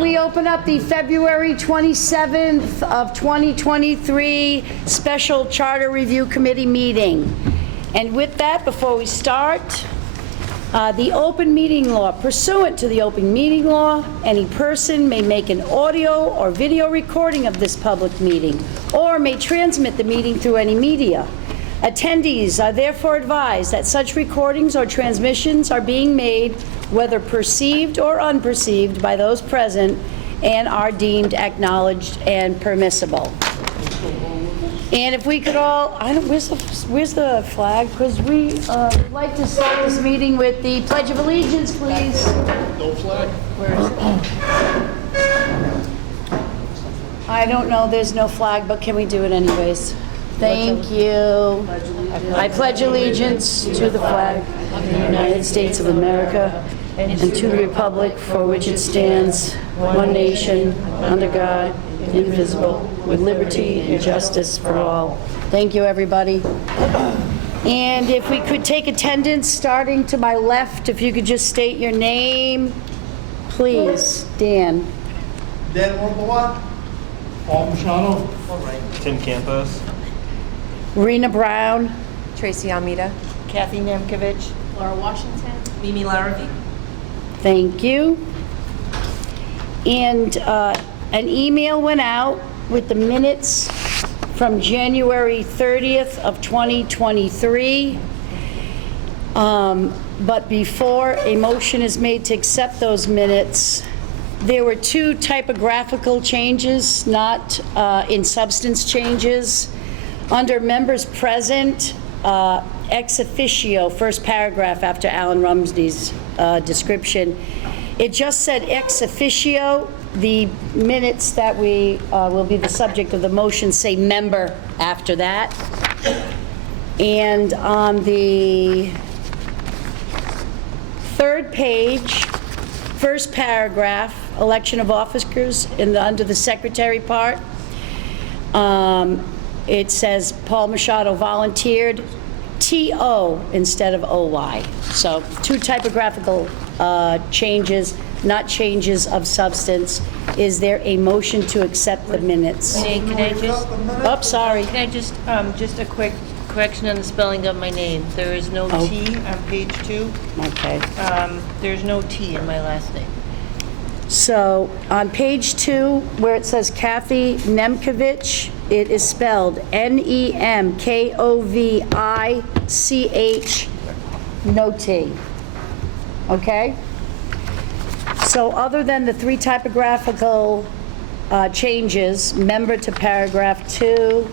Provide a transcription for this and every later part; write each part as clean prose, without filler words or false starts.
Can we open up the February 27th of 2023 Special Charter Review Committee meeting? And with that, before we start, the open meeting law. Pursuant to the open meeting law, any person may make an audio or video recording of this public meeting or may transmit the meeting through any media. Attendees are therefore advised that such recordings or transmissions are being made, whether perceived or unperceived, by those present and are deemed acknowledged and permissible. And if we could all, where's the flag? Because we would like to start this meeting with the Pledge of Allegiance, please. No flag? Where is it? I don't know, there's no flag, but can we do it anyways? Thank you. I pledge allegiance to the flag of the United States of America and to the republic for which it stands, one nation, under God, indivisible, with liberty and justice for all. Thank you, everybody. And if we could take attendance, starting to my left, if you could just state your name, please. Dan. Dan Orbawa. Paul Machado. Tim Campos. Rena Brown. Tracy Almeida. Kathy Nemkovich. Laura Washington. Mimi Larrabee. Thank you. And an email went out with the minutes from January 30th of 2023. But before a motion is made to accept those minutes, there were two typographical changes, not in substance changes. Under members present, ex officio, first paragraph after Alan Rumsey's description, it just said ex officio. The minutes that we will be the subject of the motion say member after that. And on the third page, first paragraph, election of officers under the secretary part, it says Paul Machado volunteered, T-O instead of O-Y. So two typographical changes, not changes of substance. Is there a motion to accept the minutes? Hey, can I just, Oh, sorry. can I just a quick correction on the spelling of my name. There is no T on page 2. Okay. There's no T in my last name. So on page 2, where it says Kathy Nemkovich, it is spelled Nemkovich, no T. Okay? So other than the three typographical changes, member to paragraph 2,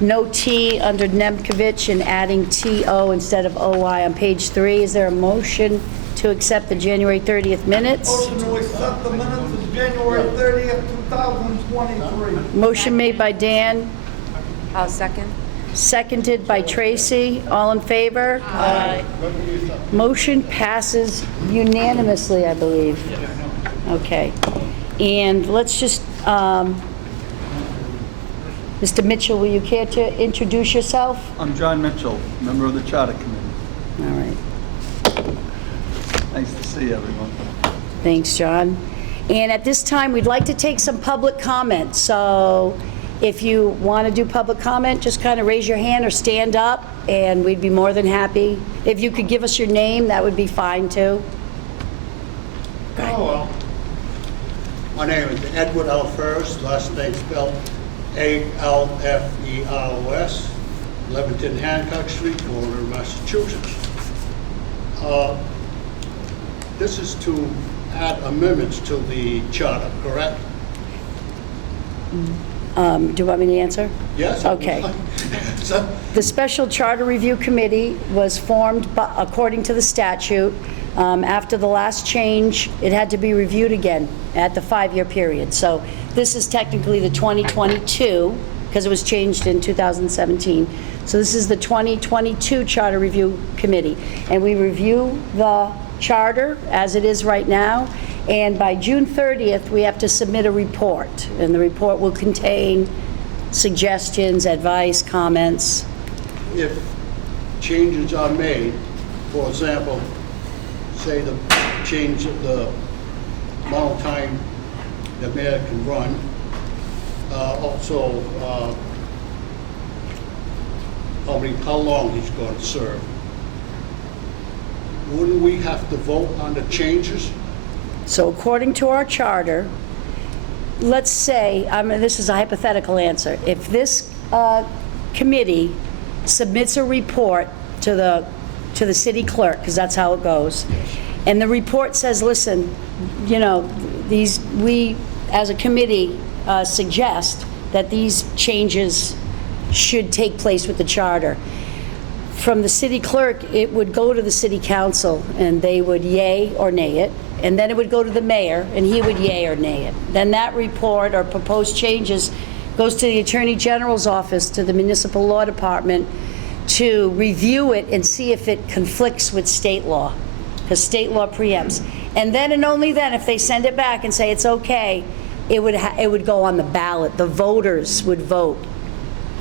no T under Nemkovich and adding T-O instead of O-Y on page 3, is there a motion to accept the January 30th minutes? Motion to accept the minutes of January 30th, 2023. Motion made by Dan, I'll second. seconded by Tracy. All in favor? Aye. Motion passes unanimously, I believe. Okay. And let's just, Mr. Mitchell, will you care to introduce yourself? I'm John Mitchell, member of the Charter Committee. All right. Nice to see everyone. Thanks, John. And at this time, we'd like to take some public comment. So if you want to do public comment, just kind of raise your hand or stand up, and we'd be more than happy. If you could give us your name, that would be fine, too. Oh, well. My name is Edward Alferos, last name spelled A-L-F-E-R-O-S, Leamington Hancock Street, Warner, Massachusetts. This is to add amendments to the charter, correct? Do you want me to answer? Yes. Okay. So, The Special Charter Review Committee was formed according to the statute. After the last change, it had to be reviewed again at the 5-year period. So this is technically the 2022, because it was changed in 2017. So this is the 2022 Charter Review Committee. And we review the charter as it is right now. And by June 30th, we have to submit a report. And the report will contain suggestions, advice, comments. if changes are made, for example, say the change of the amount of time the mayor can run. Also, how long he's going to serve. Wouldn't we have to vote on the changes? So according to our charter, let's say, this is a hypothetical answer, if this committee submits a report to the city clerk, because that's how it goes, and the report says, listen, you know, we, as a committee, suggest that these changes should take place with the charter. From the city clerk, it would go to the city council, and they would yay or nay it, and then it would go to the mayor, and he would yay or nay it. Then that report or proposed changes goes to the Attorney General's office, to the Municipal Law Department, to review it and see if it conflicts with state law, because state law preempts. And then and only then, if they send it back and say it's okay, it would go on the ballot. The voters would vote.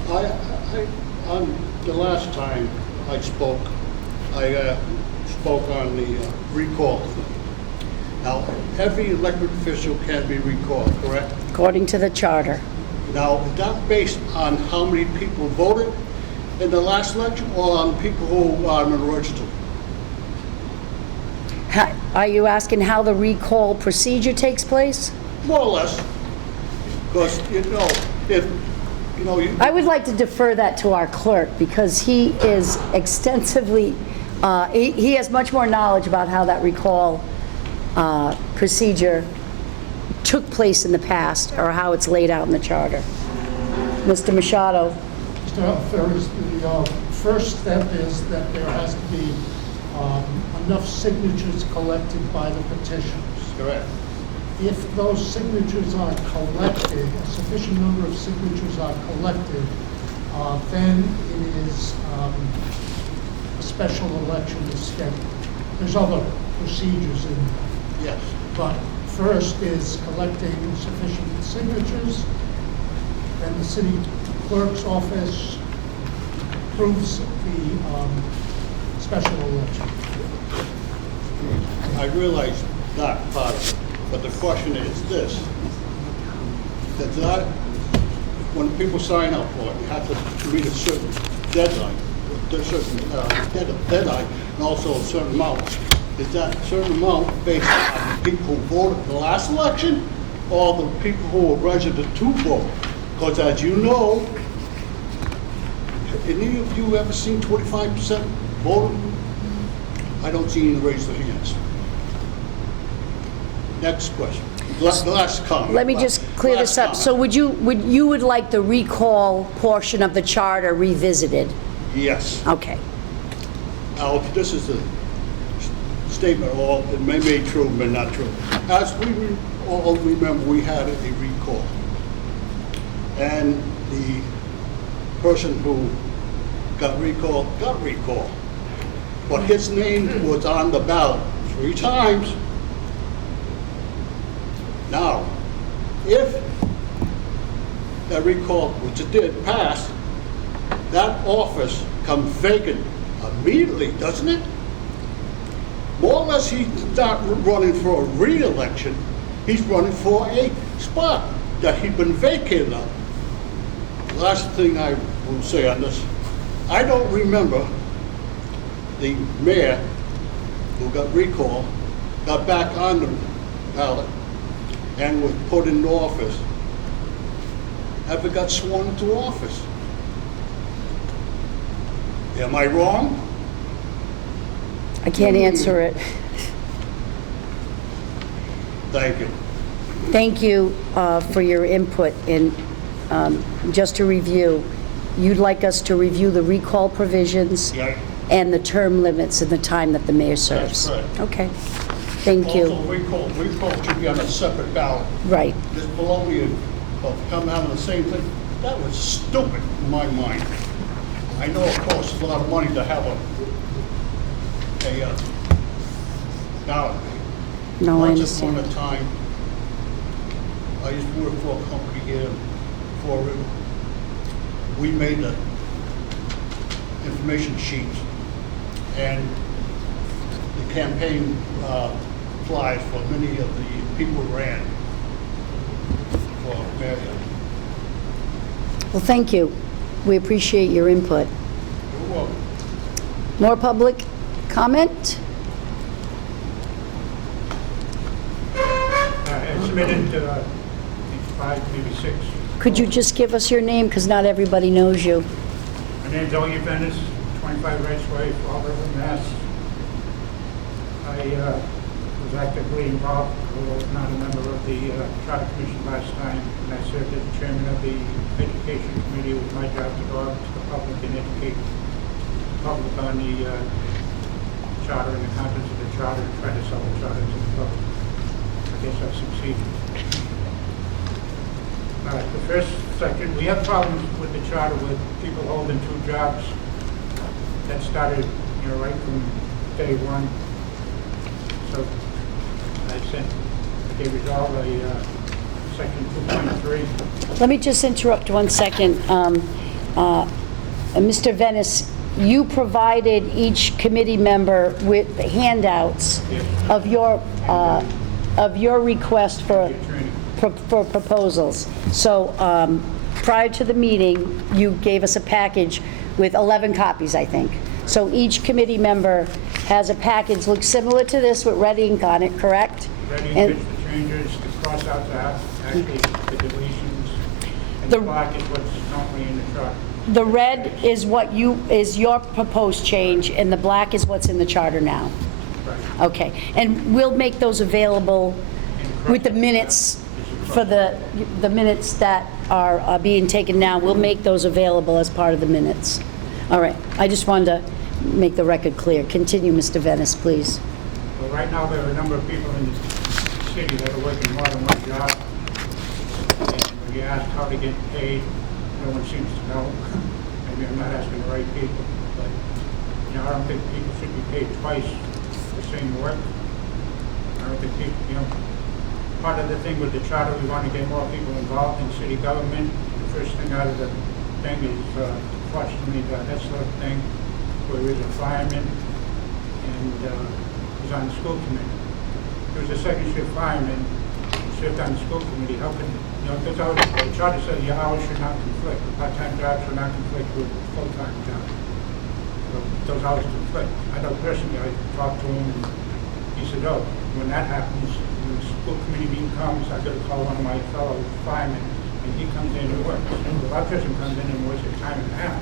The last time I spoke on the recall thing. Now, every elected official can be recalled, correct? According to the charter. Now, is that based on how many people voted in the last election, or on people who are unregistered? Are you asking how the recall procedure takes place? More or less. Because, I would like to defer that to our clerk, because he is extensively, he has much more knowledge about how that recall procedure took place in the past, or how it's laid out in the charter. Mr. Machado. The first step is that there has to be enough signatures collected by the petitioners. correct. If those signatures are collected, a sufficient number of signatures are collected, then it is a special election is scheduled. There's other procedures in that. Yes. But first is collecting sufficient signatures, then the city clerk's office approves the special election. I realize that part of it, but the question is this. That when people sign up for it, you have to meet a certain deadline, and also a certain amount. Is that certain amount based on the people who voted the last election, or the people who were registered to vote? Because as you know, have any of you ever seen 25% voting? I don't see any raise their hands. Next question. Last comment. Let me just clear this up. So would you like the recall portion of the charter revisited? Yes. Okay. Now, this is a statement, or it may be true, may not true. As we all remember, we had a recall. And the person who got recalled. But his name was on the ballot 3 times. Now, if that recall, which it did, pass, that office comes vacant immediately, doesn't it? More or less, he's not running for a re-election. He's running for a spot that he's been vacated on. Last thing I will say on this, I don't remember the mayor who got recalled, got back on the ballot, and was put into office, ever got sworn into office. Am I wrong? I can't answer it. Thank you. Thank you for your input. And just to review, you'd like us to review the recall provisions Yeah. and the term limits and the time that the mayor serves? That's correct. Okay. Thank you. Also, recall should be on a separate ballot. Right. This baloney of coming out of the same thing, that was stupid in my mind. I know it costs a lot of money to have a ballot. No, I Once upon understand. a time, I used to work for a company here, Fall River. We made the information sheets and the campaign flyers for many of the people who ran. Well, thank you. We appreciate your input. You're welcome. More public comment? I submitted, I think 5, maybe 6. Could you just give us your name, because not everybody knows you? My name's Elliot Venice, 25 Rights Way, Fall River, Mass. I was actively involved, although not a member of the Charter Commission last time, and I served as chairman of the Education Committee. It was my job to go out to the public and educate the public on the charter and the contents of the charter, and try to sell the charter to the public. I guess I've succeeded. All right, the first section, we have problems with the charter with people holding 2 jobs. That started, right from day one. So I sent, they resolved a section 2.3. Let me just interrupt 1 second. Mr. Venice, you provided each committee member with handouts Yes. of your request for proposals. So prior to the meeting, you gave us a package with 11 copies, I think. So each committee member has a package, looks similar to this with red ink on it, correct? Ready And- to pitch the changes, the cross-outs out, actually the deletions, and The- the black is what's normally in the chart. The red is your proposed change, and the black is what's in the charter now. Right. Okay, and we'll make those available with the minutes for the minutes that are being taken now. We'll make those available as part of the minutes. All right, I just wanted to make the record clear. Continue, Mr. Venice, please. Well, right now, there are a number of people in the city that are working more than one job. And when you ask how to get paid, no one seems to know. Maybe I'm not asking the right people, but, I don't think people should be paid twice for the same work. I don't think people, part of the thing with the charter, we want to get more people involved in city government. The first thing out of the thing is, fortunately, the Hetzler thing, where he was a fireman and was on the school committee. He was a second shift fireman, served on the school committee. How can, because the charter says your hours should not conflict. Part-time jobs should not conflict with full-time jobs. So those hours conflict. I know personally, I talked to him and he said, oh, when that happens, when the school committee meeting comes, I got to call one of my fellow firemen and he comes in and works. If our person comes in and works a time and a half,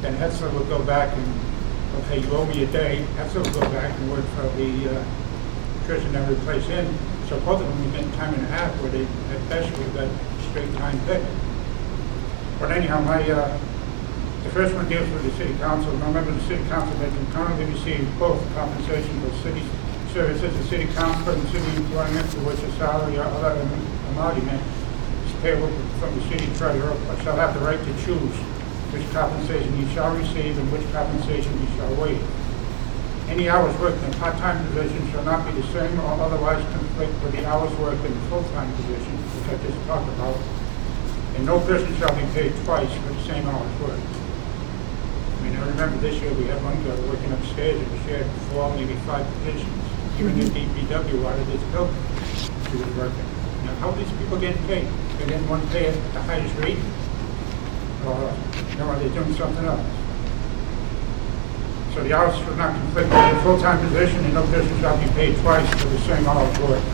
then Hetzler will go back and, okay, you owe me a day. Hetzler will go back and work for the person that replaced him. So both of them will get time and a half where they, at best, we've got straight time pay. But anyhow, the first one deals with the city council. Now, remember, the city council, they can currently receive both compensation for city services, the city council and city employment, for which a salary or other emolument is payable from the city treasurer, but shall have the right to choose which compensation he shall receive and which compensation he shall waive. Any hours worked in a part-time position shall not be the same or otherwise conflict with the hours worked in a full-time position, which I just talked about. And no person shall be paid twice for the same hours worked. I mean, I remember this year we had one girl working upstairs and she had 4, maybe 5 positions. Even the DPW out of this building, she was working. Now, how are these people getting paid? They're getting one pay at the highest rate? Or, are they doing something else? So the hours should not conflict with a full-time position and no person shall be paid twice for the same hours worked.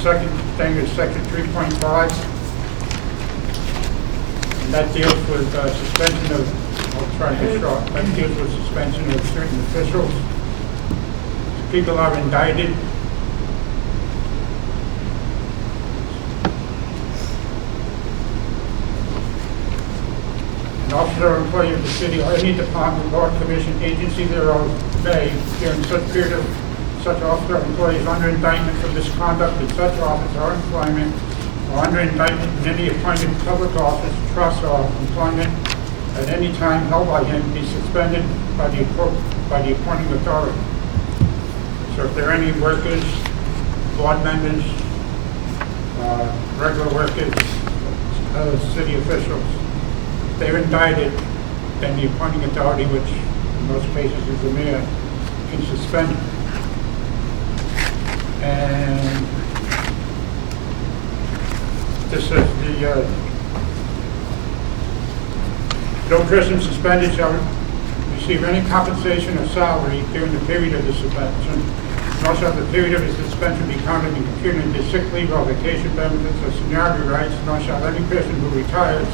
Second thing is section 3.5. And that deals with suspension of, I'll try to get short, that deals with suspension of certain officials. People are indicted. An officer or employee of the city or any department, board, commission, agency thereof may, during such period of such officer or employee is under indictment for misconduct in such office or employment, or under indictment in any appointed public office, trust, or employment at any time held by him, be suspended by the appointing authority. So if there are any workers, board members, regular workers, city officials, if they're indicted, then the appointing authority, which in most cases is the mayor, can suspend it. And This says no person suspended shall receive any compensation or salary during the period of the suspension, nor shall the period of the suspension be counted and computed into sick leave or vacation benefits or seniority rights, nor shall any person who retires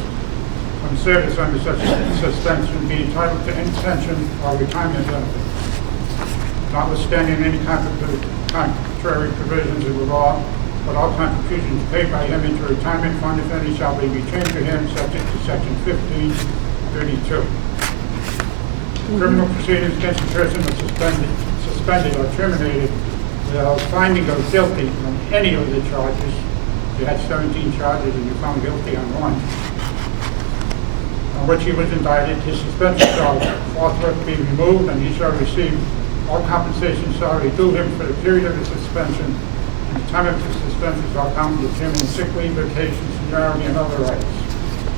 from service under such suspension be entitled to any pension or retirement benefit. Notwithstanding any contrary provisions of the law, but all contributions paid by him into a retirement fund, if any, shall be returned to him subject to section 1532. Criminal proceedings against a person who is suspended or terminated without finding of guilty on any of the charges. You had 17 charges and you found guilty on one, on which he was indicted. His suspension shall forthwith be removed, and he shall receive all compensation salary due him for the period of his suspension, and the time of his suspension shall count with him in sick leave, vacation, seniority, and other rights,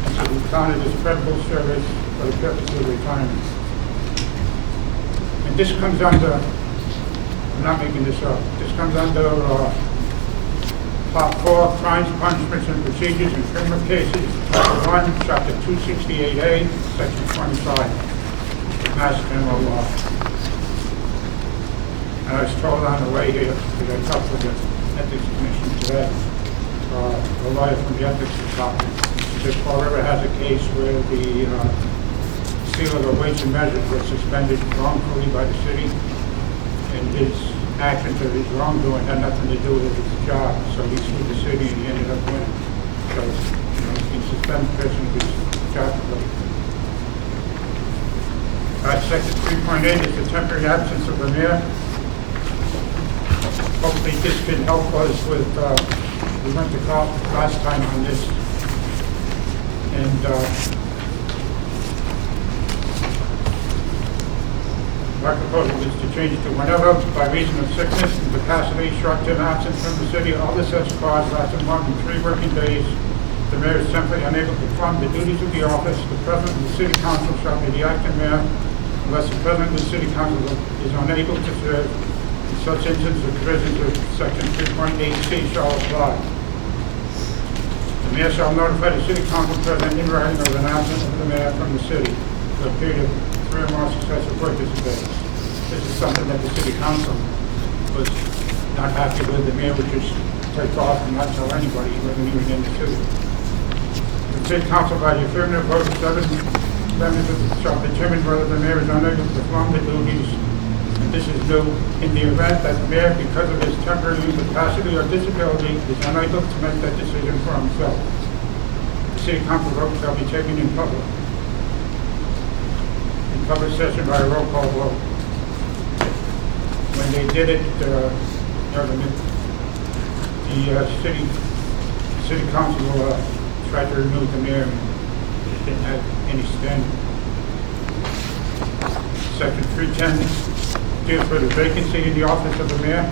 and shall be counted as credible service for the purpose of retirement. And this comes under, I'm not making this up, this comes under Part 4, Crimes, Punishments, and Procedures in Criminal Cases, Chapter 1, Chapter 268A, Section 25, of Mass General Law. And I was told on the way here, because I talked with the Ethics Commission today, the lawyer from the Ethics Department, if Paul River has a case where the seal of weights and measures was suspended wrongfully by the city, and his actions of his wrongdoing had nothing to do with his job, so he sued the city and he ended up winning. So, you know, he can suspend the person whose job related. Section 3.8 is the temporary absence of the mayor. Hopefully this can help us with, we went to court last time on this, and my proposal is to change to whenever, by reason of sickness, incapacity, short-term absence from the city, or other such cause lasting more than 3 working days, the mayor is simply unable to perform the duties of the office. The president of the city council shall be the acting mayor unless the president of the city council is unable to serve. In such instance, the provisions of section 3.8C shall apply. The mayor shall notify the city council president in writing of an absence of the mayor from the city for a period of 3 or more successive working days. This is something that the city council was not happy with. The mayor would just take off and not tell anybody, he wasn't even in the city. The city council, by the affirmative vote of 7 members, shall determine whether the mayor is unable to perform the duties, and this is new, in the event that the mayor, because of his temporary incapacity or disability, is unable to make that decision for himself. The city council vote shall be taken in public. Public session by a roll call vote. When they did it, the city council tried to remove the mayor and just didn't have any standing. Section 310 deals with the vacancy in the office of the mayor.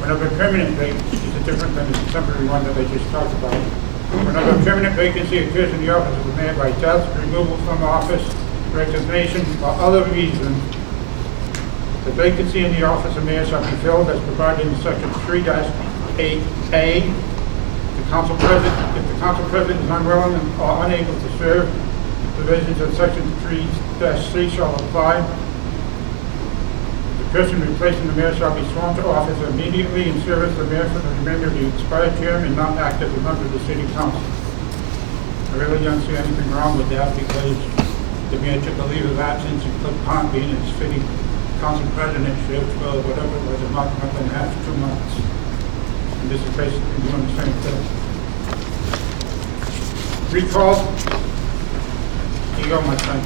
Whenever a permanent vacancy is different than the temporary one that I just talked about. Whenever a permanent vacancy occurs in the office of the mayor by death, removal from office, resignation, or other reason, the vacancy in the office of mayor shall be filled as provided in section 3-8A. If the council president is unwilling or unable to serve, the provisions of section 3-3 shall apply. The person replacing the mayor shall be sworn to office immediately in service of the mayor for the remainder of the expired term and not act as a member of the city council. I really don't see anything wrong with that, because the mayor took a leave of absence and took part being in city council presidentship for whatever it was, a month and a half, 2 months. And this is basically doing the same thing. Recall. Here you go, my friend.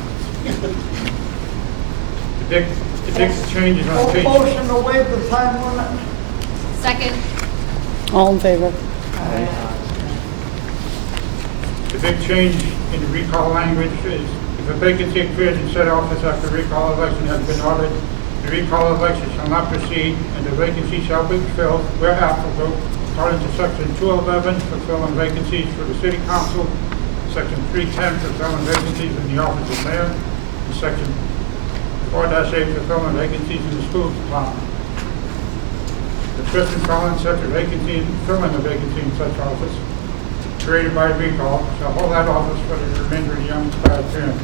The big changes on page. Motion to waive the time limit. Second. All in favor? The big change in the recall language is, if a vacancy occurs in said office after recall election has been ordered, the recall election shall not proceed, and the vacancy shall be filled where applicable, according to section 211, fulfilling vacancies for the city council, section 310, fulfilling vacancies in the office of mayor, and section 4-8, fulfilling vacancies in the school department. The person filling such a vacancy, filling a vacancy in such office, created by recall, shall hold that office for the remainder of the unexpired term.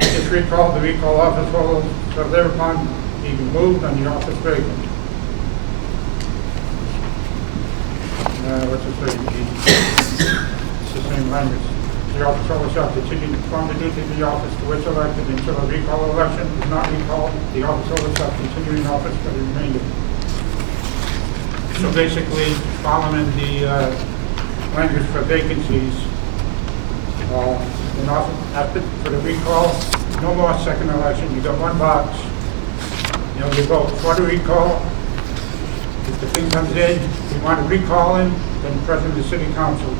If recalled, the recall office holder shall thereupon be removed and the office vacant. What's it say? It's the same language. The office holder shall continue to perform the duties of the office to which elected until a recall election is not recalled. The office holder shall continue in office for the remainder. So basically, following the language for vacancies, and also after, for the recall, no more second election. You got one box. You know, you vote for the recall. If the thing comes in, you want to recall him, then the president of the city council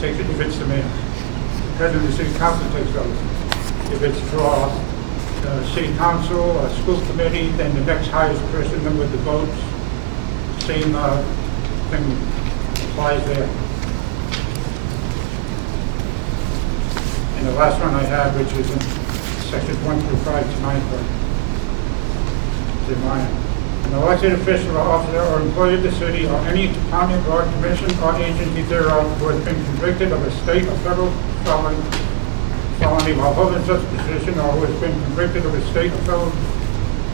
takes it if it's the mayor. The president of the city council takes over. If it's for city council or school committee, then the next highest person then with the votes. Same thing applies there. And the last one I have, which is in sections 1 through 5 tonight, but mine. An elected official or officer or employee of the city or any department or commission or agency thereof who has been convicted of a state or federal felony while holding such position, or who has been convicted of a state or federal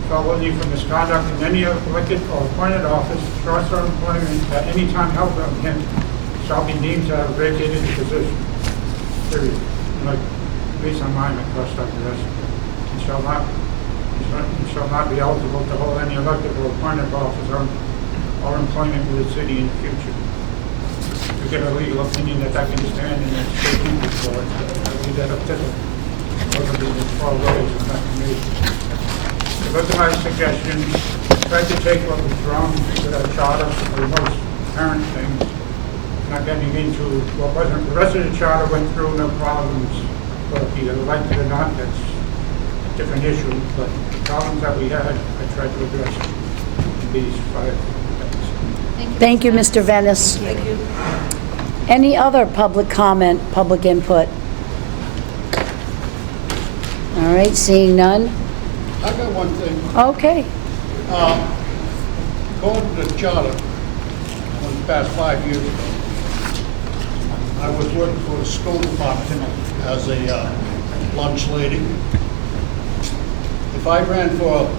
felony for misconduct in any elected or appointed office, trust or employment at any time held on him, shall be deemed to have vacated the position. Period. Like, based on mine, I crossed out the rest. He shall not be eligible to hold any elected or appointed office or employment with the city in the future. To get a legal opinion that can stand in the state legal court, I leave that up to the 12 ways of that committee. So those are my suggestions. Try to take what was wrong with our charter, the most apparent things, not getting into what wasn't. The rest of the charter went through, no problems, but either elected or not, that's a different issue. But the problems that we had, I tried to address in these 5 things. Thank you, Mr. Venice. Thank you. Any other public comment, public input? All right, seeing none? I got one thing. Okay. According to the charter, in the past 5 years ago, I was working for the school department as a lunch lady. If I ran for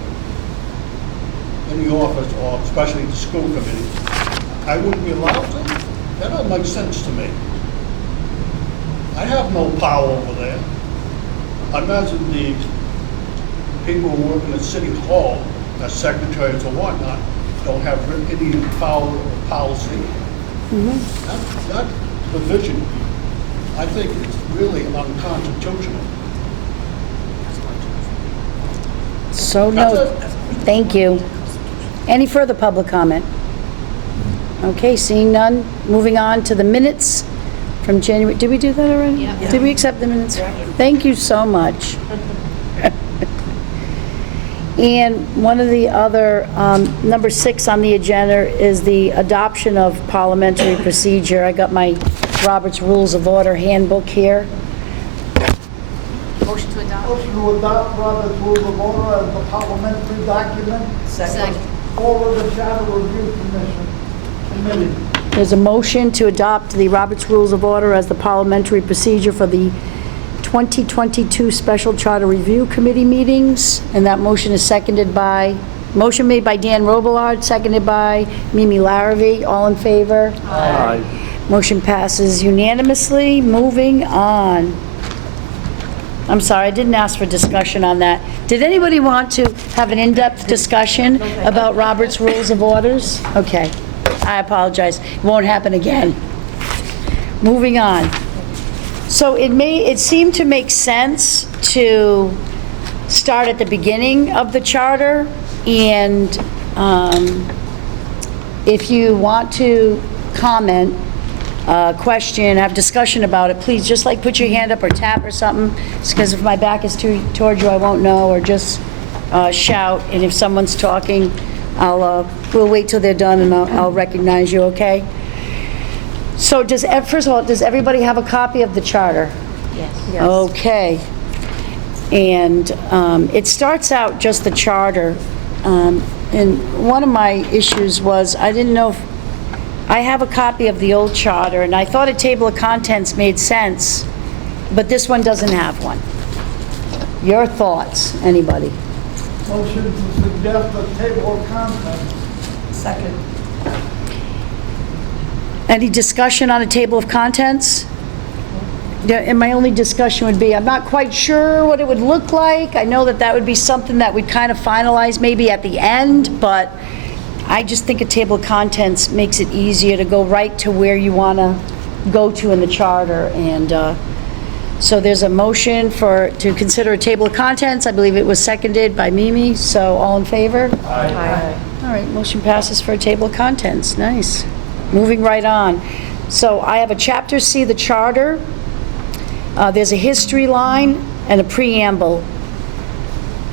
any office, or especially the school committee, I wouldn't be allowed to? That don't make sense to me. I have no power over there. I imagine the people who work in the city hall, as secretaries or whatnot, don't have any power or policy. That provision, I think it's really unconstitutional. So That's no, it. thank you. Any further public comment? Okay, seeing none, moving on to the minutes from January. Did we do that already? Yeah. Did we accept the minutes? Thank you so much. And one of the other, number 6 on the agenda is the adoption of parliamentary procedure. I got my Robert's Rules of Order handbook here. Motion to adopt. Motion to adopt Robert's Rules of Order as the parliamentary document Second. for the Charter Review Committee. There's a motion to adopt the Robert's Rules of Order as the parliamentary procedure for the 2022 Special Charter Review Committee meetings, and that motion is motion made by Dan Robillard, seconded by Mimi Larrabee. All in favor? Aye. Motion passes unanimously. Moving on. I'm sorry, I didn't ask for discussion on that. Did anybody want to have an in-depth discussion about Robert's Rules of Orders? Okay, I apologize. It won't happen again. Moving on. So it seemed to make sense to start at the beginning of the charter, and if you want to comment, question, have discussion about it, please just like put your hand up or tap or something, because if my back is towards you, I won't know, or just shout, and if someone's talking, we'll wait till they're done and I'll recognize you, okay? So first of all, does everybody have a copy of the charter? Yes. Okay. And it starts out just the charter. And one of my issues was, I didn't know if I have a copy of the old charter, and I thought a table of contents made sense, but this one doesn't have one. Your thoughts, anybody? Motion to suggest a table of contents. Second. Any discussion on a table of contents? Yeah, and my only discussion would be, I'm not quite sure what it would look like. I know that that would be something that we'd kind of finalize maybe at the end, but I just think a table of contents makes it easier to go right to where you want to go to in the charter. And so there's a motion to consider a table of contents. I believe it was seconded by Mimi, so all in favor? Aye. All right, motion passes for a table of contents. Nice. Moving right on. So I have a Chapter C, the charter. There's a history line and a preamble.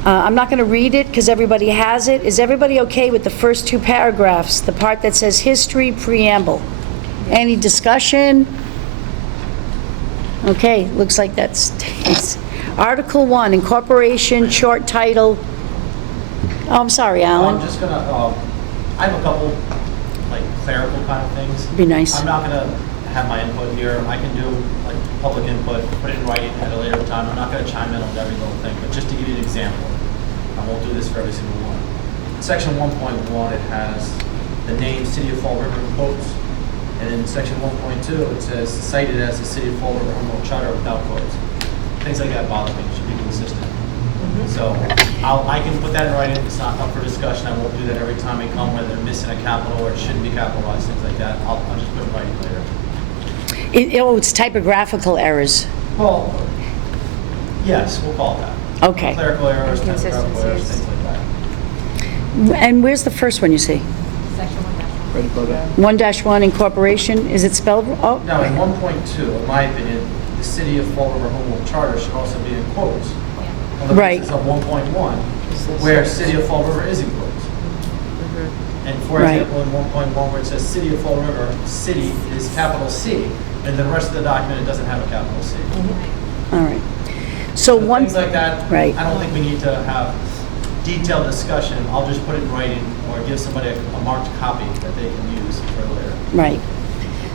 I'm not going to read it because everybody has it. Is everybody okay with the first two paragraphs, the part that says history, preamble? Any discussion? Okay, looks like that stays. Article 1, incorporation, short title. Oh, I'm sorry, Alan. I'm just gonna, I have a couple, like, clerical kind of things. Be nice. I'm not gonna have my input here. I can do, like, public input, put it in writing at a later time. I'm not gonna chime in on every little thing, but just to give you an example. I won't do this for every single one. Section 1.1, it has the name City of Fall River in quotes. And in section 1.2, it says cited as the City of Fall River Home Rule Charter without quotes. Things like that bother me. It should be consistent. So I can put that in writing. It's not up for discussion. I won't do that every time we come where they're missing a capital or it shouldn't be capitalized, things like that. I'll just put it in writing later. Oh, it's typographical errors. Well, yes, we'll call it that. Okay. Clerical errors, typographical errors, Inconsistencies. things like that. And where's the first one you see? Section 1. Right above it. 1-1 incorporation, is it spelled? Oh, Now, in 1.2, in my opinion, the City of Fall River Home Rule Charter should also be in quotes. On the Right. basis of 1.1, where City of Fall River is in quotes. And for Right. example, in 1.1, where it says City of Fall River, city is capital C, and the rest of the document, it doesn't have a capital C. all right. So one, Things like that, right. I don't think we need to have detailed discussion. I'll just put it in writing or give somebody a marked copy that they can use for later. Right.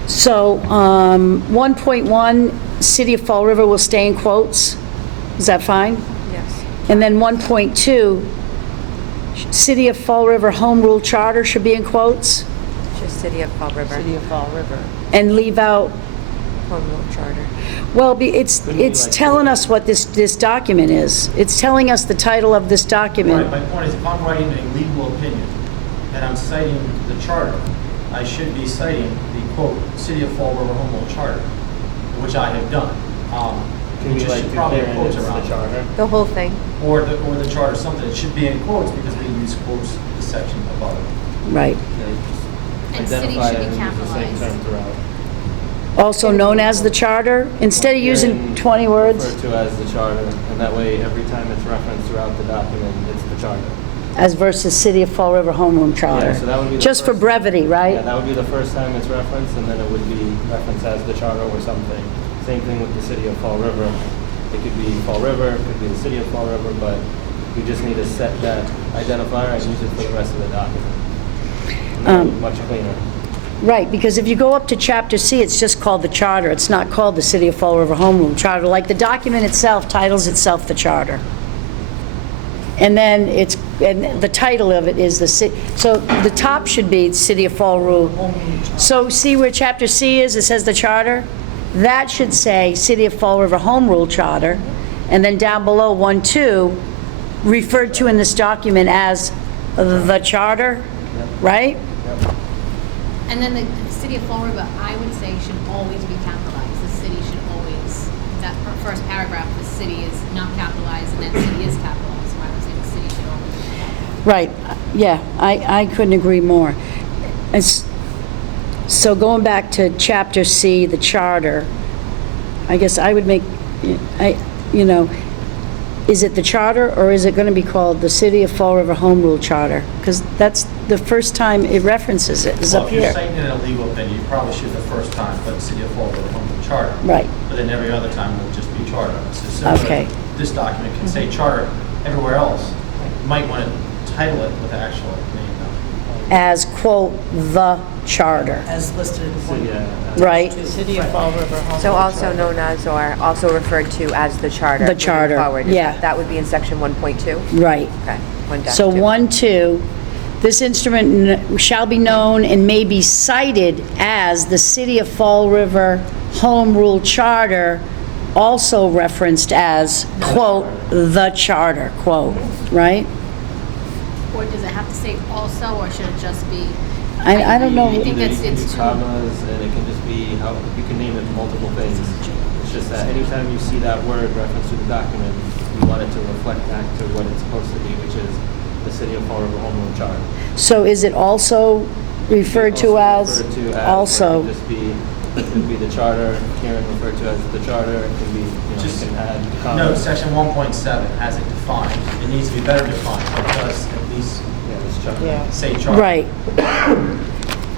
So 1.1, City of Fall River will stay in quotes. Is that fine? Yes. And then 1.2, City of Fall River Home Rule Charter should be in quotes, Just City of Fall River. City of Fall River. and leave out, Home Rule Charter. well, it's Couldn't be like- telling us what this document is. It's telling us the title of this Right, document. my point is, if I'm writing a legal opinion and I'm citing the charter, I should be citing the quote, City of Fall River Home Rule Charter, which I have done. Can Which we like should probably have declare quotes it's around the it. charter? The whole thing. Or the charter, something, it should be in quotes because we use quotes, the section above it. Right. And And city identify should be it and use the same capitalized. term throughout. Also known as the charter, instead of using And 20 words, Referred to as the charter, and that way, every time it's referenced throughout the document, it's the charter. as versus City of Fall River Home Rule Charter. Yeah, so that would be the Just for first- brevity, Yeah, right? that would be the first time it's referenced, and then it would be referenced as the charter or something. Same thing with the City of Fall River. It could be Fall River, it could be the City of Fall River, but we just need to set that identifier and use it for the rest of the document. And that would be much cleaner. Right, because if you go up to Chapter C, it's just called the charter. It's not called the City of Fall River Home Rule Charter. Like the document itself titles itself the charter. And then and the title of it is the city, so the top should be City of Fall River. So see where Chapter C is, it says the charter? That should say City of Fall River Home Rule Charter. And then down below, 1-2, referred to in this document as the charter, right? And then the city of Fall River, I would say, should always be capitalized. The city should always, that first paragraph, the city is not capitalized, and then city is capitalized. So I would say the city should always be capitalized. Right, yeah, I couldn't agree more. So going back to Chapter C, the charter, I guess I would make, is it the charter, or is it going to be called the City of Fall River Home Rule Charter? Because that's the first time it references it, is Well, up if you're here. citing it in a legal opinion, you probably should the first time put City of Fall River Home Rule Charter. Right. But then every other time it will just be charter. So similar to Okay. this document can say charter everywhere else. You might want to title it with the actual name though. as, quote, "the charter," As listed in one. right? City of Fall River Home So Rule also Charter. known as, or also referred to as the charter. The moving charter, forward. yeah. That would be in section 1.2? Right. Okay, 1-2. So 1.2, this instrument shall be known and may be cited as the City of Fall River Home Rule Charter, also referenced as, quote, "the charter," quote, right? Or does it have to say also, or should it just be? I don't know. I think Either that's, you can it's do too. commas, and it can just be how, you can name it multiple things. It's just that anytime you see that word reference to the document, we want it to reflect back to what it's supposed to be, which is the City of Fall River Home Rule Charter. So is it also referred to as, Referred to as, also? It could just be, it could be the charter, Karen referred to as the charter, it can be, you Just can add No, commas. section 1.7 has it defined. It needs to be better defined, but it does at least Yeah, this charter. Yeah. say charter. Right.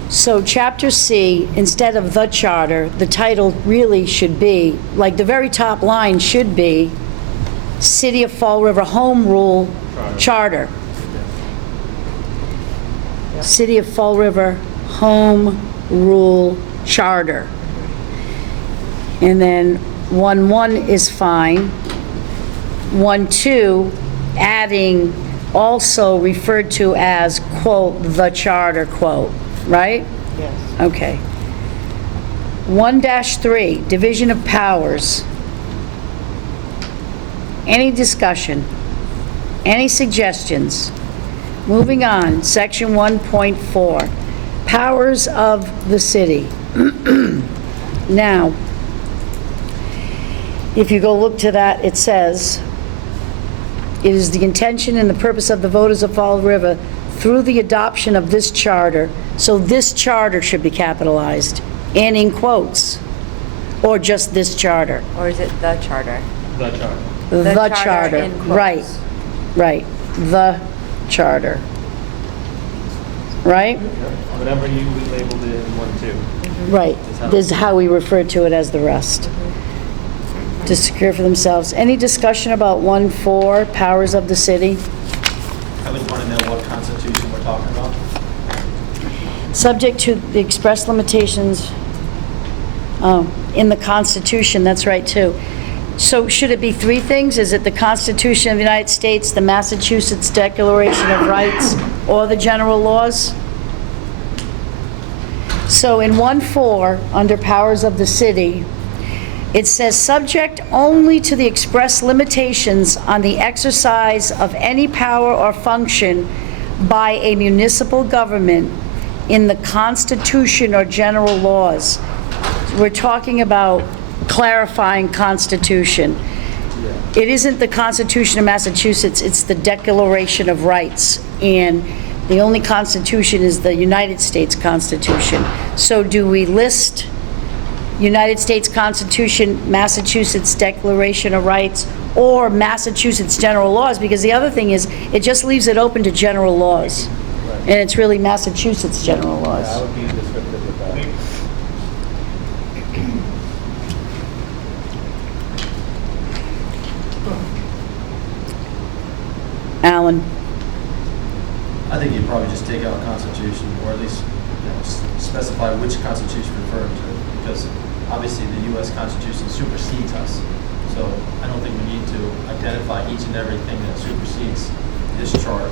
So Chapter C, instead of "the charter," the title really should be, like the very top line should be, City of Fall River Home Rule Charter. City of Fall River Home Rule Charter. And then 1.1 is fine. 1.2, adding also referred to as, quote, "the charter," quote, right? Yes. Okay. 1-3, division of powers. Any discussion? Any suggestions? Moving on, section 1.4, powers of the city. Now, if you go look to that, it says, "It is the intention and the purpose of the voters of Fall River through the adoption of this charter," so this charter should be capitalized and in quotes, or just this charter. Or is it the charter? The charter. The charter charter, in quotes. right, right, the charter. Right? Whatever you labeled it in 1.2. Right. This is how we refer to it as the rest. To secure for themselves. Any discussion about 1.4, powers of the city? I would want to know what constitution we're talking about. Subject to the express limitations in the Constitution, that's right, too. So should it be three things? Is it the Constitution of the United States, the Massachusetts Declaration of Rights, or the general laws? So in 1.4, under powers of the city, it says, "Subject only to the express limitations on the exercise of any power or function by a municipal government in the Constitution or general laws." We're talking about clarifying Constitution. It isn't the Constitution of Massachusetts, it's the Declaration of Rights. And the only Constitution is the United States Constitution. So do we list United States Constitution, Massachusetts Declaration of Rights, or Massachusetts general laws? Because the other thing is, it just leaves it open to general laws. And it's really Massachusetts general Yeah, I laws. would be descriptive with that. Alan? I think you'd probably just take out constitution, or at least, specify which constitution you're referring to, because obviously the U.S. Constitution supersedes us. So I don't think we need to identify each and everything that supersedes this charter.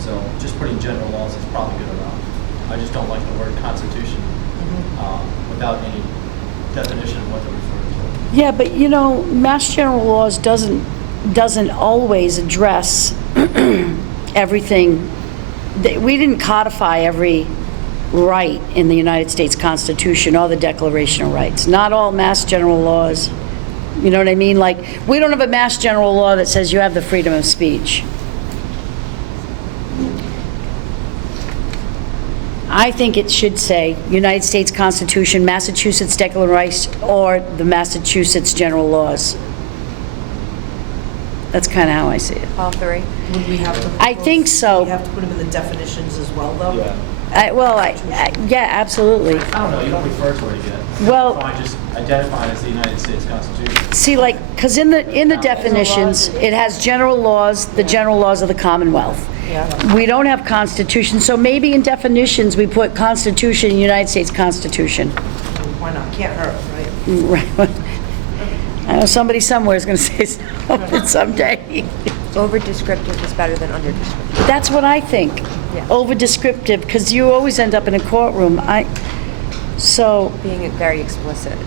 So just putting general laws is probably good enough. I just don't like the word constitution without any definition of what they're referring to. Yeah, but you know, Mass General Laws doesn't always address everything. We didn't codify every right in the United States Constitution or the Declaration of Rights. Not all Mass General Laws. You know what I mean? Like, we don't have a Mass General Law that says you have the freedom of speech. I think it should say United States Constitution, Massachusetts Declaration of Rights, or the Massachusetts General Laws. That's kind of how I see it. All three? Would we have to? I think so. We have to put them in the definitions as well, though? Yeah. Yeah, absolutely. I don't know, you don't refer to it again. Well- Fine, just identify it as the United States Constitution. See, like, because in the definitions, it has general laws, the general laws of the Commonwealth. Yeah. We don't have constitution, so maybe in definitions, we put Constitution, United States Constitution. Why not? Can't hurt, right? Right. I know somebody somewhere is going to say something someday. Over descriptive is better than under descriptive. That's what I think. Yeah. Over descriptive, because you always end up in a courtroom. So, Being very explicit.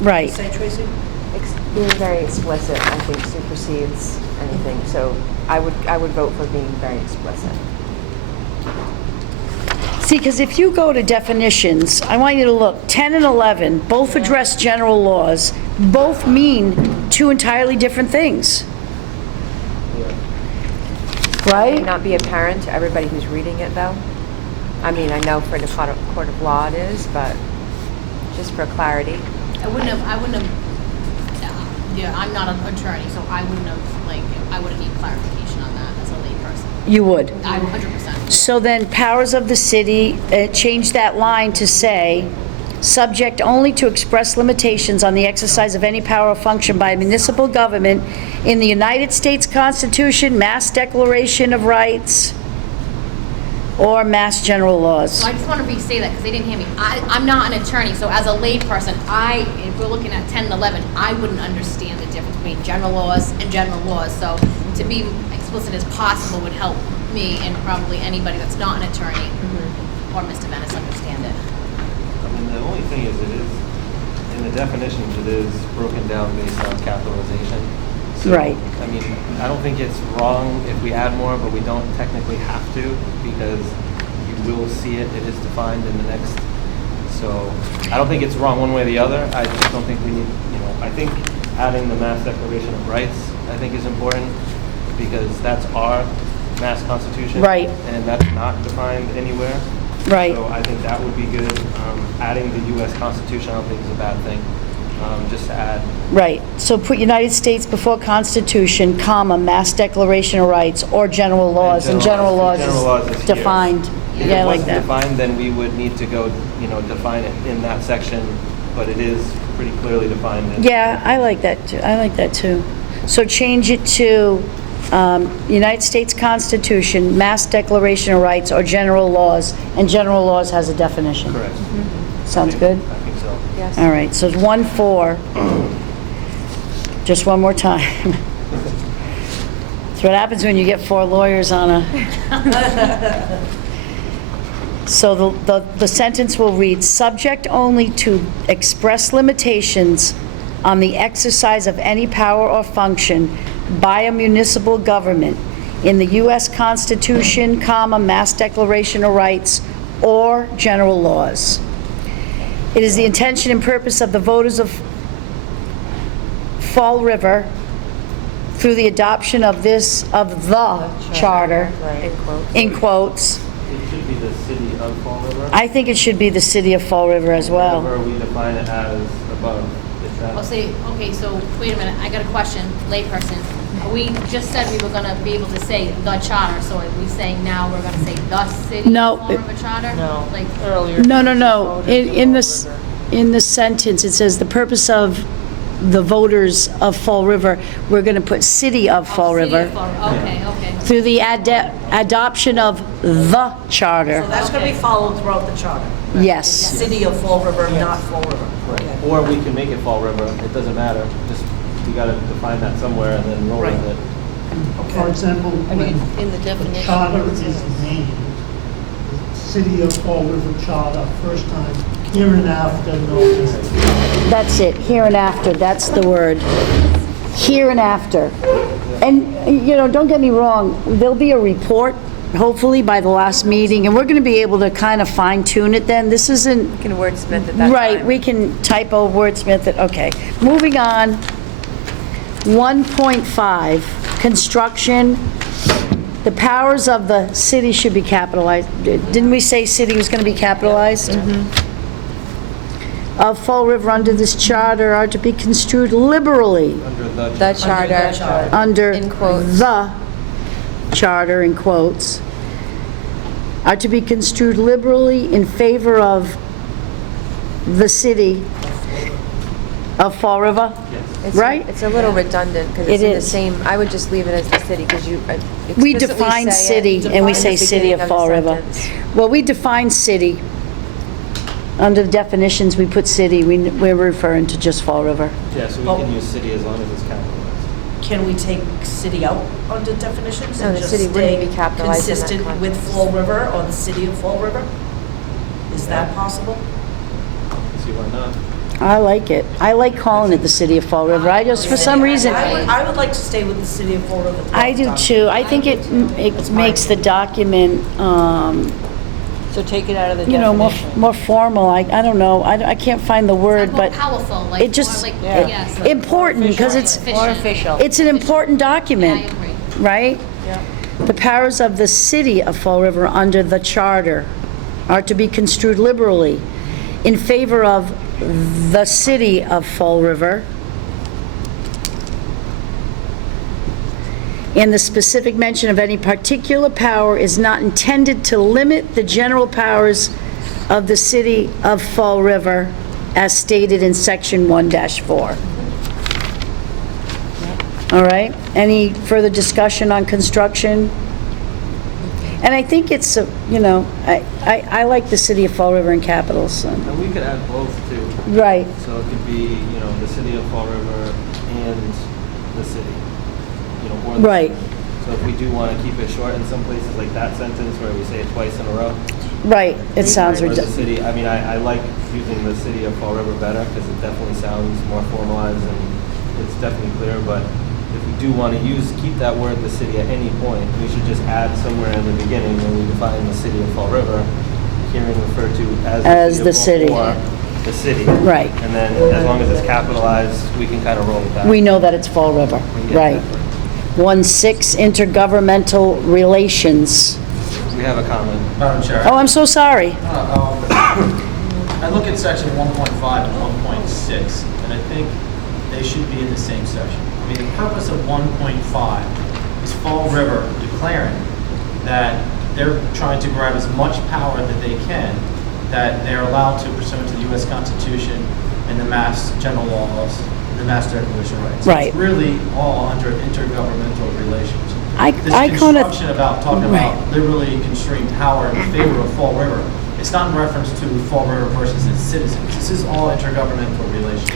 right. Say, Tracy? Being very explicit, I think, supersedes anything. So I would vote for being very explicit. See, because if you go to definitions, I want you to look, 10 and 11, both address general laws, both mean two entirely different things. May Right? not be apparent to everybody who's reading it, though. I mean, I know for the court of law it is, but just for clarity. I wouldn't have, yeah, I'm not an attorney, so I wouldn't need clarification on that as a layperson. You would. I 100%. So then, powers of the city, change that line to say, subject only to express limitations on the exercise of any power or function by a municipal government in the United States Constitution, Mass Declaration of Rights, or Mass General laws. So I just want to restate that because they didn't hear me. I'm not an attorney, so as a layperson, if we're looking at 10 and 11, I wouldn't understand the difference between general laws and general laws. So to be explicit as possible would help me and probably anybody that's not an attorney or Mr. Venice understand it. I mean, the only thing is, it is, in the definitions, it is broken down based on capitalization. So, Right. I mean, I don't think it's wrong if we add more, but we don't technically have to, because you will see it, it is defined in the next. So, I don't think it's wrong one way or the other. I just don't think we need, I think adding the Mass Declaration of Rights, I think is important, because that's our Mass Constitution. Right. And that's not defined anywhere. Right. So I think that would be good. Adding the U.S. Constitution, I don't think is a bad thing, just to add. Right. So put United States before Constitution, comma, Mass Declaration of Rights, or general laws, and general laws is here. defined. If Yeah, I it like wasn't that. defined, then we would need to go, define it in that section, but it is pretty clearly defined. Yeah, I like that too. I like that too. So change it to United States Constitution, Mass Declaration of Rights, or general laws, and general laws has a definition. Correct. Sounds good? I think so. Yes. All right, so it's 1-4. Just one more time. That's what happens when you get 4 lawyers on a... So the sentence will read, subject only to express limitations on the exercise of any power or function by a municipal government in the U.S. Constitution, comma, Mass Declaration of Rights, or general laws. It is the intention and purpose of the voters of Fall River, through the adoption of the charter, In quotes. in quotes. It should be the city of Fall River. I think it should be the city of Fall River as well. Whatever we define it as above. Is that? I'll say, okay, so wait a minute, I got a question, layperson. We just said we were gonna be able to say the charter, so are we saying now we're gonna say the city No, of Fall River charter? No. Like, Earlier. No. In the sentence, it says the purpose of the voters of Fall River, we're going to put city of Fall city River of Fall- okay. through the adoption of the charter. So that's going to be followed throughout the charter. Yes. City of Fall River, not Fall River. Okay. Or we can make it Fall River, it doesn't matter, just, we gotta define that somewhere and then roll with Right. it. For example, I mean, when in the the definition. charter is named, the City of Fall River Charter, first time, hereinafter known as. That's it, hereinafter, that's the word. Hereinafter. And, don't get me wrong, there'll be a report, hopefully by the last meeting, and we're going to be able to kind of fine tune it then. This isn't, You can wordsmith it that right, time. we can typo, wordsmith it, okay. Moving on, 1.5, construction. The powers of the city should be capitalized. Didn't we say city was going to be capitalized? Of Fall River under this charter are to be construed liberally Under the. The charter. under In quotes. the charter, in quotes, are to be construed liberally in favor of the city of Fall River? It's- Right? It's a little redundant, because It it's in the is. same, I would just leave it as the city, because you We explicitly define say it city, and we in the say city beginning of the Fall River. sentence. Well, we define city. Under the definitions, we put city, we're referring to just Fall River. Yeah, so we can use city as long as it's capitalized. Can we take city out under definitions? No, and the just city wouldn't stay be capitalized in that consistent with context. Fall River or the city of Fall River? Is that Yeah. possible? See why not? I like it. I like calling it the city of Fall River. I just, for some reason, I would like to stay with the city of Fall River. I do too. I think it makes the document, So take it out of the you know, definition. more formal. I don't know. I can't find the word, It's more but powerful, like, it just, more like, Yeah. yes. important, because it's, More official. it's an important document, Yeah, I agree. right? Yeah. The powers of the city of Fall River under the charter are to be construed liberally in favor of the city of Fall River, and the specific mention of any particular power is not intended to limit the general powers of the city of Fall River as stated in section 1-4. All right, any further discussion on construction? And I think it's, you know, I like the city of Fall River in capitals, so. And we could add both too. Right, So it could be, you know, the city of Fall River and the city, you know, or the Right. city. So if we do want to keep it short in some places, like that sentence where we say it twice in a row. right, it sounds Or the ridiculous. city, I mean, I like using the city of Fall River better because it definitely sounds more formalized and it's definitely clear, but if we do want to keep that word, the city, at any point, we should just add somewhere in the beginning when we define the city of Fall River, herein referred to As the of city. Fall or the city. Right. And then as long as it's capitalized, we can kind of roll with that. We know that it's Fall River, We can get right. that. 1-6, intergovernmental relations. We have a comment. Madam Chair. Oh, I'm so sorry. I look at section 1.5 and 1.6, and I think they should be in the same section. I mean, the purpose of 1.5 is Fall River declaring that they're trying to grab as much power that they can, that they're allowed to pursuant to the U.S. Constitution and the Mass General Laws, and the Mass Declaration of Rights. Right. It's really all under intergovernmental relations. I This kinda- construction about talking Right. about liberally constrained power in favor of Fall River, it's not in reference to Fall River versus its citizens. This is all intergovernmental relations.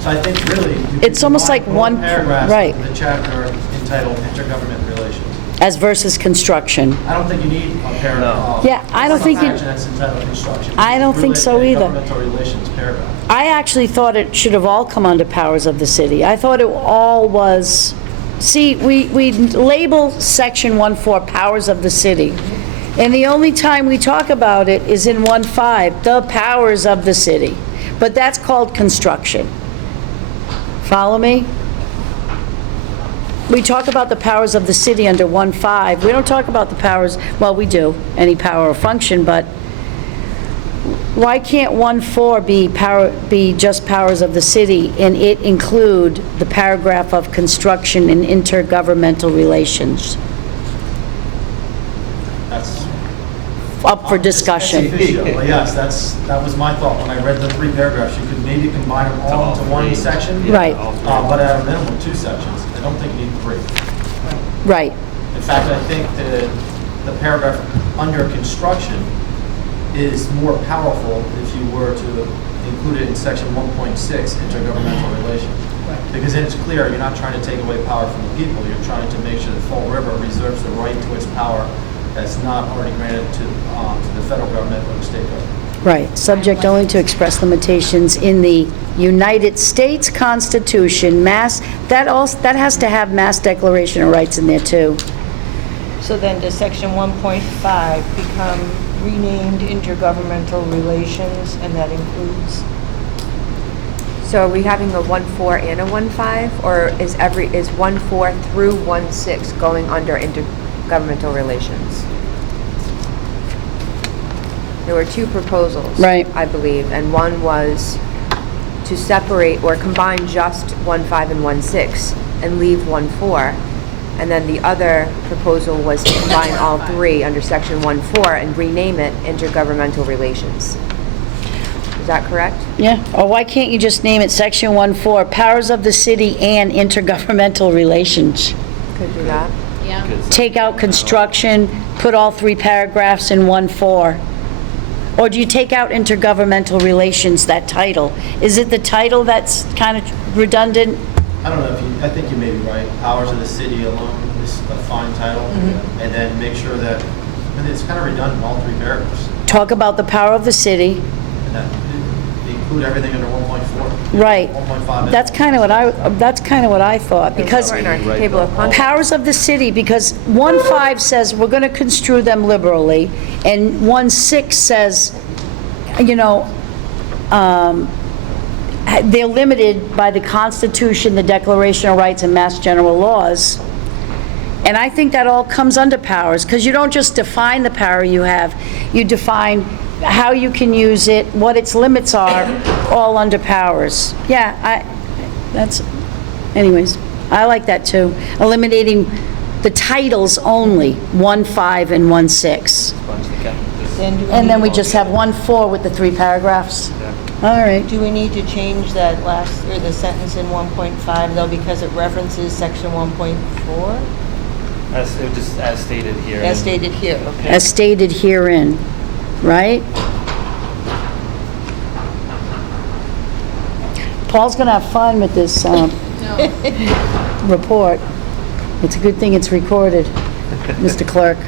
So I think really, you could It's almost combine like both one- paragraphs right. in the chapter entitled intergovernment relations. As versus construction. I don't think you need a paragraph. Yeah, I don't think you- Section that's entitled construction. I don't think so Really, either. Intergovernmental relations paragraph. I actually thought it should have all come under powers of the city. I thought it all was, see, we label section 1-4 powers of the city. And the only time we talk about it is in 1-5, the powers of the city. But that's called construction. Follow me? We talk about the powers of the city under 1-5. We don't talk about the powers, well, we do, any power or function, but why can't 1-4 be just powers of the city and it include the paragraph of construction and intergovernmental relations? That's Up for discussion. Ex officio. Yes, that was my thought when I read the three paragraphs. You could maybe combine them all into one section. Right. But at a minimum, two sections. I don't think you need three. Right, In fact, I think the paragraph under construction is more powerful if you were to include it in section 1.6, intergovernmental relations. Because then it's clear, you're not trying to take away power from the people, you're trying to make sure that Fall River reserves the right to its power that's not already granted to the federal government or the state government. right. Subject only to express limitations in the United States Constitution, that has to have Mass Declaration of Rights in there too. So then does section 1.5 become renamed intergovernmental relations, and that includes? So are we having a 1-4 and a 1-5, or is 1-4 through 1-6 going under intergovernmental relations? There were two proposals. Right. I believe, and one was to separate or combine just 1-5 and 1-6 and leave 1-4. And then the other proposal was to combine all three under section 1-4 and rename it intergovernmental relations. Is that correct? Yeah, or why can't you just name it Section 1.4, Powers of the City and Intergovernmental Relations? Could do that. Yeah. Take out construction, put all 3 paragraphs in 1.4. Or do you take out intergovernmental relations, that title? Is it the title that's kind of redundant? I don't know if you, I think you may be right. Powers of the city alone is a fine title. And then make sure that, I mean, it's kind of redundant in all 3 paragraphs. Talk about the power of the city. And that they include everything under 1.4. Right. 1.5. That's kind of what I thought, because Or in our table of contents. powers of the city, because 1.5 says we're going to construe them liberally, and 1.6 says, you know, they're limited by the Constitution, the Declaration of Rights, and Mass General laws. And I think that all comes under powers, because you don't just define the power you have, you define how you can use it, what its limits are, all under powers. Yeah, anyways, I like that too. Eliminating the titles only, 1.5 and 1.6. Then do we And then need- we just have 1.4 with the 3 paragraphs. All right. Do we need to change that last, or the sentence in 1.5 though, because it references section 1.4? As stated here. As stated here, okay. As stated herein, right? Paul's going to have fun with this No. report. It's a good thing it's recorded, Mr. Clerk.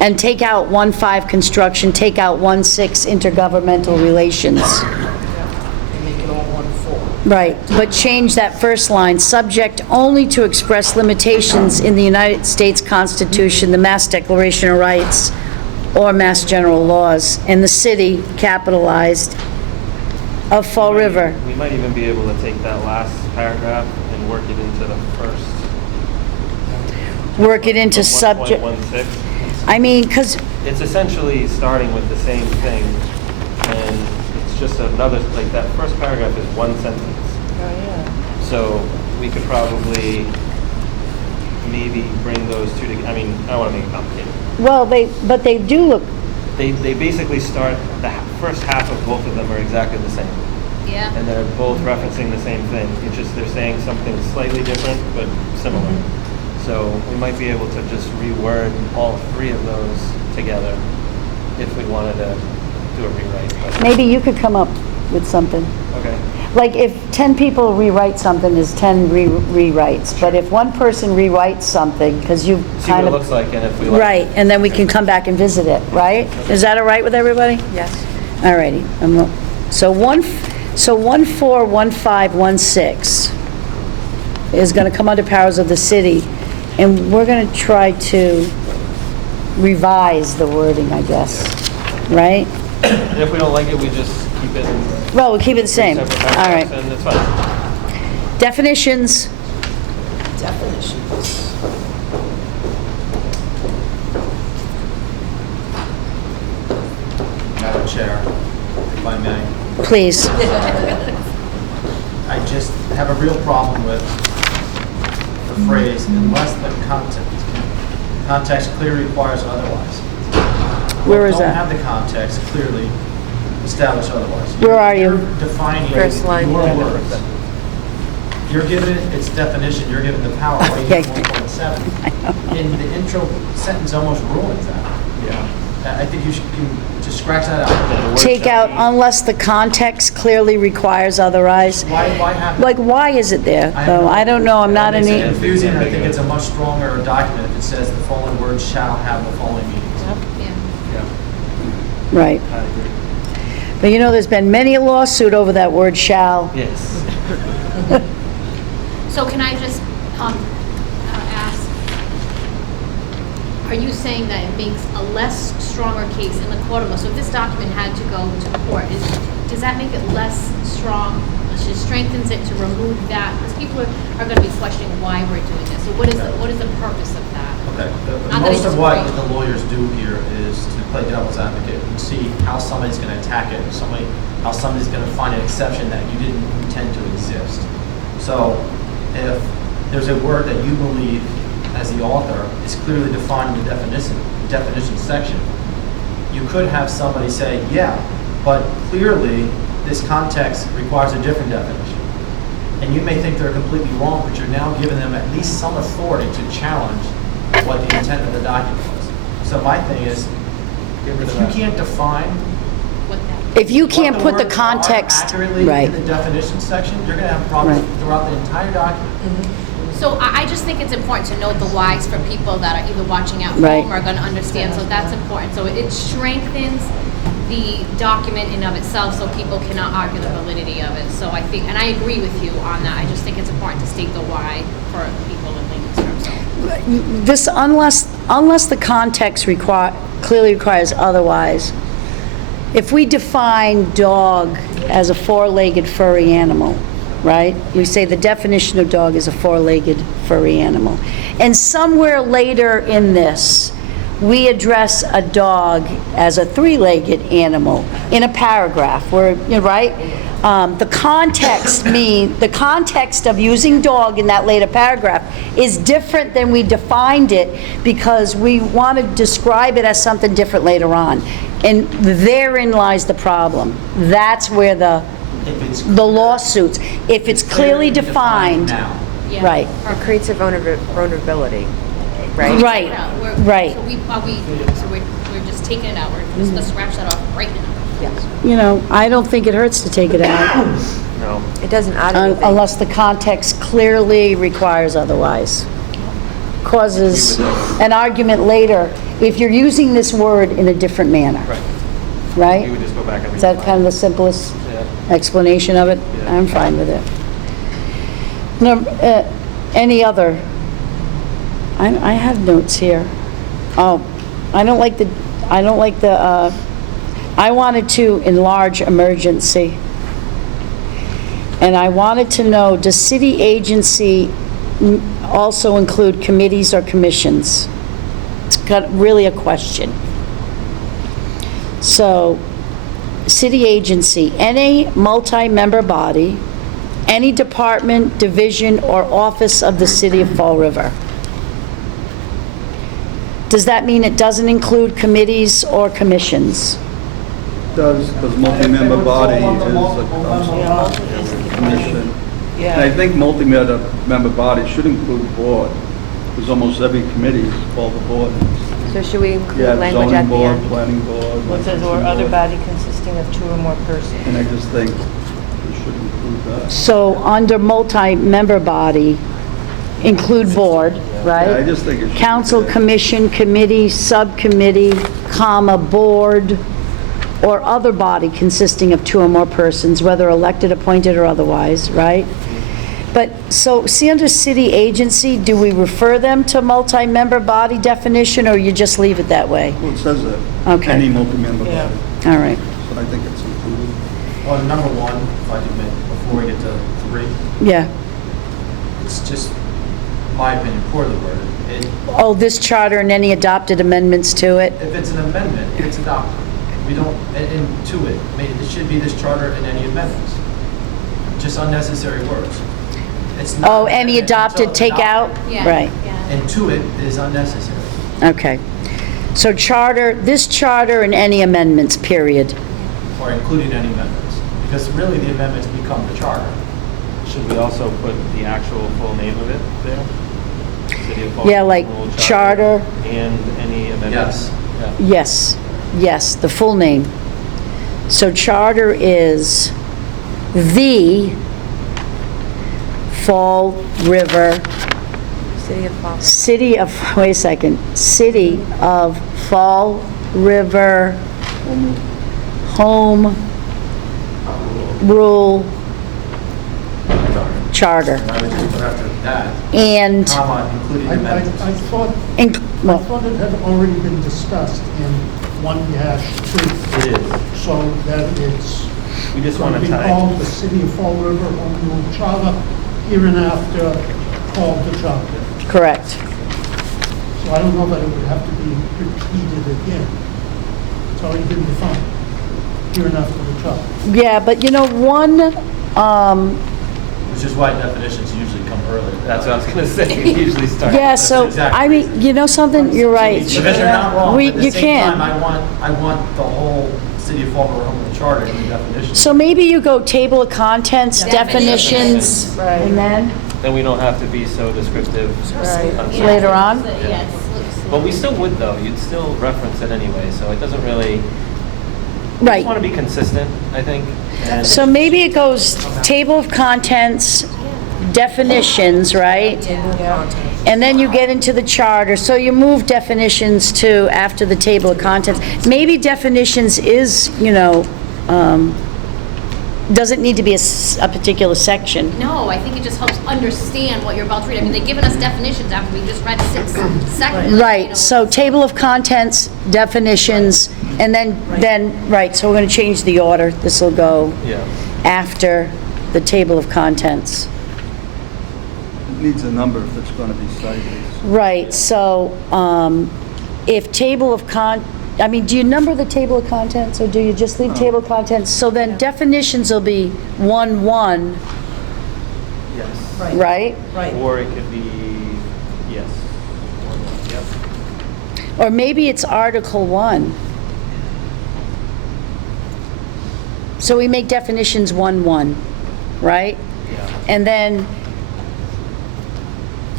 And take out 1.5 construction, take out 1.6 intergovernmental relations. And make it all 1.4. Right, but change that first line, subject only to express limitations in the United States Constitution, the Mass Declaration of Rights, or Mass General laws, and the city, capitalized, of Fall River. We might even be able to take that last paragraph and work it into the first. Work it into subject, 1.16. I mean, because, It's essentially starting with the same thing, and it's just another, like, that first paragraph is one sentence. Oh, yeah. So we could probably maybe bring those two together. I mean, I don't want to make it complicated. well, but they do look, They basically start, first half of both of them are exactly the same. Yeah. And they're both referencing the same thing. It's just they're saying something slightly different, but similar. So we might be able to just reword all 3 of those together if we wanted to do a rewrite. But- maybe you could come up with something. Okay. Like, if 10 people rewrite something, there's 10 rewrites. But if one person rewrites something, because you See what kind it of... looks like, and if we like. Right, and then we can come back and visit it, right? Is that all right with everybody? Yes. All righty. So 1.4.15.1.6 is going to come under powers of the city, and we're going to try to revise the wording, I guess, right? And if we don't like it, we just keep it in Well, we'll keep it the same. separate All right. paragraphs, and it's fine. Definitions. Definitions. Madam Chair, if I may. Please. I just have a real problem with the phrase, unless the context clearly requires otherwise. Where is Don't that? have the context clearly established otherwise. Where are you? You're defining First line. your words. You're giving it its definition, you're giving the power, right, Okay. 1.7. And the intro sentence almost ruins that. Yeah. I think you should just scratch that out. The word Take shall out be- unless the context clearly requires otherwise. Why have Like, why is it there, I though? I don't know, I'm not That an... makes it e- confusing, I think it's a much stronger document if it says the following words shall have the following meanings. Yeah. Yeah, Right. I agree. But you know, there's been many a lawsuit over that word shall. Yes. So can I just ask, are you saying that it makes a less stronger case in the court of law? So if this document had to go to court, does that make it less strong? It strengthens it to remove that? Because people are going to be questioning why we're doing this. So what is the purpose of that? Okay, Not that most it's of what right. the lawyers do here is to play devil's advocate and see how somebody's gonna attack it, how somebody's gonna find an exception that you didn't intend to exist. So, if there's a word that you believe, as the author, is clearly defined in the definition section, you could have somebody say, yeah, But clearly, this context requires a different definition. And you may think they're completely wrong, but you're now giving them at least some authority to challenge what the intent of the document was. So my thing is, if you can't define What that, If you what can't put the words are context, accurately right. in the definition section, you're going to have problems Right. throughout the entire document. so I just think it's important to note the whys for people that are either watching at Right. home or going to understand, so that's important. So it strengthens the document in of itself, so people cannot argue the validity of it. So I think, and I agree with you on that, I just think it's important to state the why for people in layman's terms, so. This, unless the context clearly requires otherwise, if we define dog as a four-legged furry animal, right? We say the definition of dog is a four-legged furry animal. And somewhere later in this, we address a dog as a three-legged animal in a paragraph, where, right? The context of using dog in that later paragraph is different than we defined it, because we want to describe it as something different later on. And therein lies the problem. That's where the lawsuits, if it's clearly defined, now. Yeah. right. It creates a vulnerability, right? Right, Yeah, we're- right. So we're just taking it out, let's scratch that off right now. You know, I don't think it hurts to take it out, No. It doesn't add anything. unless the context clearly requires otherwise. Causes an argument later if you're using this word in a different manner, Right. right? You would just go back and Is that redefine kind of it. the simplest Yeah. explanation of it? Yeah. I'm fine with it. Any other? I have notes here. Oh, I wanted to enlarge emergency. And I wanted to know, does city agency also include committees or commissions? It's really a question. So, city agency, any multi-member body, any department, division, or office of the city of Fall River. Does that mean it doesn't include committees or commissions? Does, because multi-member body is a commission. And I think multi-member body should include board, because almost every committee is called the board. So should we include Yeah, language zoning at the board, end? planning board. What says, or licensing other board. body consisting of 2 or more persons? And I just think we should include that. So, under multi-member body, include board, right? Yeah, I just think it should be Council, there. commission, committee, subcommittee, comma, board, or other body consisting of 2 or more persons, whether elected, appointed, or otherwise, right? But, so, see, under city agency, do we refer them to multi-member body definition, or you just leave it that way? Well, it says that. Okay. Any multi-member Yeah. body. All right, So I think it's included. Well, number one, if I could make, before we get to 3, yeah. it's just, my opinion, poorly worded. Oh, this charter and any adopted amendments to it? If it's an amendment, it's adopted. We don't, and to it, I mean, it should be this charter and any amendments. Just unnecessary words. It's not Oh, an any amendment adopted, until take out? adopted. Yeah. Right. Yeah. And to it is unnecessary. Okay. So charter, this charter and any amendments, period. Or including any amendments. Because really, the amendments become the charter. Should we also put the actual full name of it there? City of Fall Yeah, River like Rule charter. And any amendments? Yes. Yeah. Yes, yes, the full name. So charter is the Fall River City of Fall. City of, wait a second, City of Fall River Home Rule Charter. I would just put after that, And, comma, including I amendments. thought, inc- I well, thought it had already been discussed in 1-2, It is. so that it's We just going want to to be tie. called the City of Fall River Home Rule Charter, hereinafter called the charter. correct. So I don't know that it would have to be repeated again. It's already been defined, hereinafter the charter. Yeah, but you know, which is why definitions usually come earlier. That's what I was gonna say, it usually starts. Yeah, so, exactly I mean, you know something, you're right. Because they're not wrong, We- but at the you same can. time, I want the whole City of Fall River Home Rule Charter in the definitions. So maybe you go table of contents, Definitions. definitions, Right. and then Then we don't have to be so descriptive. Right. on Yeah, later on? so, yeah, it's loose. But we still would though, you'd still reference it anyway, so it doesn't really, we Right. just want to be consistent, I think. And So maybe it goes table of contents, definitions, right? Table of contents. And then you get into the charter, so you move definitions to after the table of contents. Maybe definitions is, doesn't need to be a particular section. No, I think it just helps understand what you're about to read. I mean, they've given us definitions after we just read 6 seconds. Right, so table of contents, definitions, and then, right, so we're gonna change the order. This will go Yeah. after the table of contents. It needs a number if it's going to be cited. Right, so, if table of do you number the table of contents, or do you just leave table of contents? So then definitions will be 1-1, Yes. right? Right. Or it could be, yes. Yep. Or maybe it's Article 1. So we make definitions 1-1, right? Yeah. And then,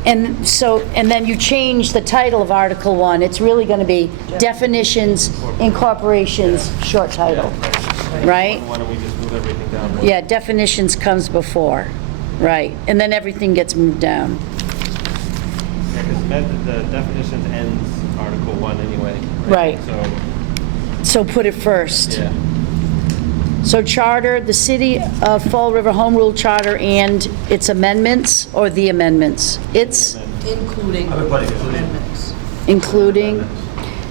and then you change the title of Article 1. It's really going to be definitions, incorporations, short title, right? Why don't we just move everything down? Yeah, definitions comes before, right? And then everything gets moved down. Yeah, because the definitions ends Article 1 anyway. Right. So, So put it first. yeah. So charter, the City of Fall River Home Rule Charter and its amendments, or the amendments? It's Including I would put including. amendments. including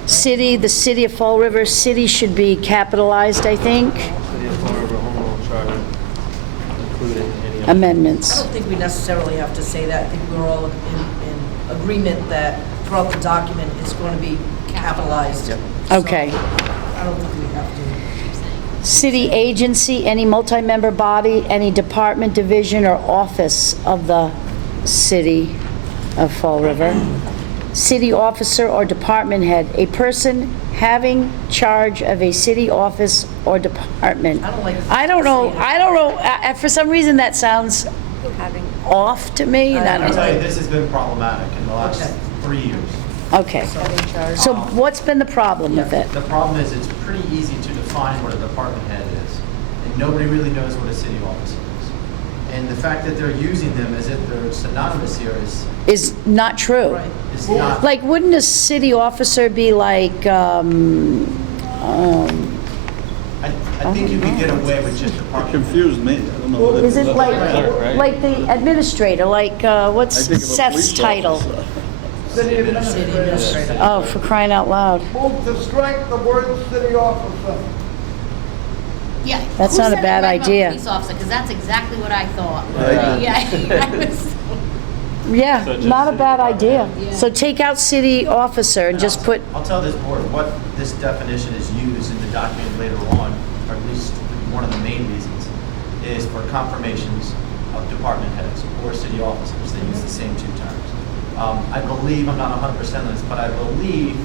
city, the City of Fall River, city should be capitalized, I think, City of Fall River Home Rule Charter, including any of I amendments. don't think we necessarily have to say that. I think we're all in agreement that throughout the document, it's going to be capitalized. Yep. So, Okay. I don't think we have to. City agency, any multi-member body, any department, division, or office of the City of Fall River. City officer or department head, a person having charge of a city office or department. I don't like I don't know, saying for some reason that sounds Having off to me, and I I'll don't tell you, know. this has been problematic in the last Okay. 3 years. Okay, so what's been the problem with it? The problem is it's pretty easy to define what a department head is, and nobody really knows what a city officer is. And the fact that they're using them as if they're synonymous here Is not true. Right. is not. Like, wouldn't a city officer be like, I think you could get away with just It department. confused me. I don't know what it is it is. like, Clerk, right? like the administrator, like, what's I think of a Seth's police title? officer. City administrator. Oh, for crying out loud. Move to strike the word city officer. Yeah. That's who not a said bad it right about idea. Police officer, because that's exactly what I thought. Right. Yeah. I was- Yeah, So just not a city bad department. idea. Yeah. So take out city officer and just put, I'll tell this board, what this definition is used in the document later on, or at least one of the main reasons, is for confirmations of department heads or city officers. They use the same two terms. I believe, I'm not 100% on this, but I believe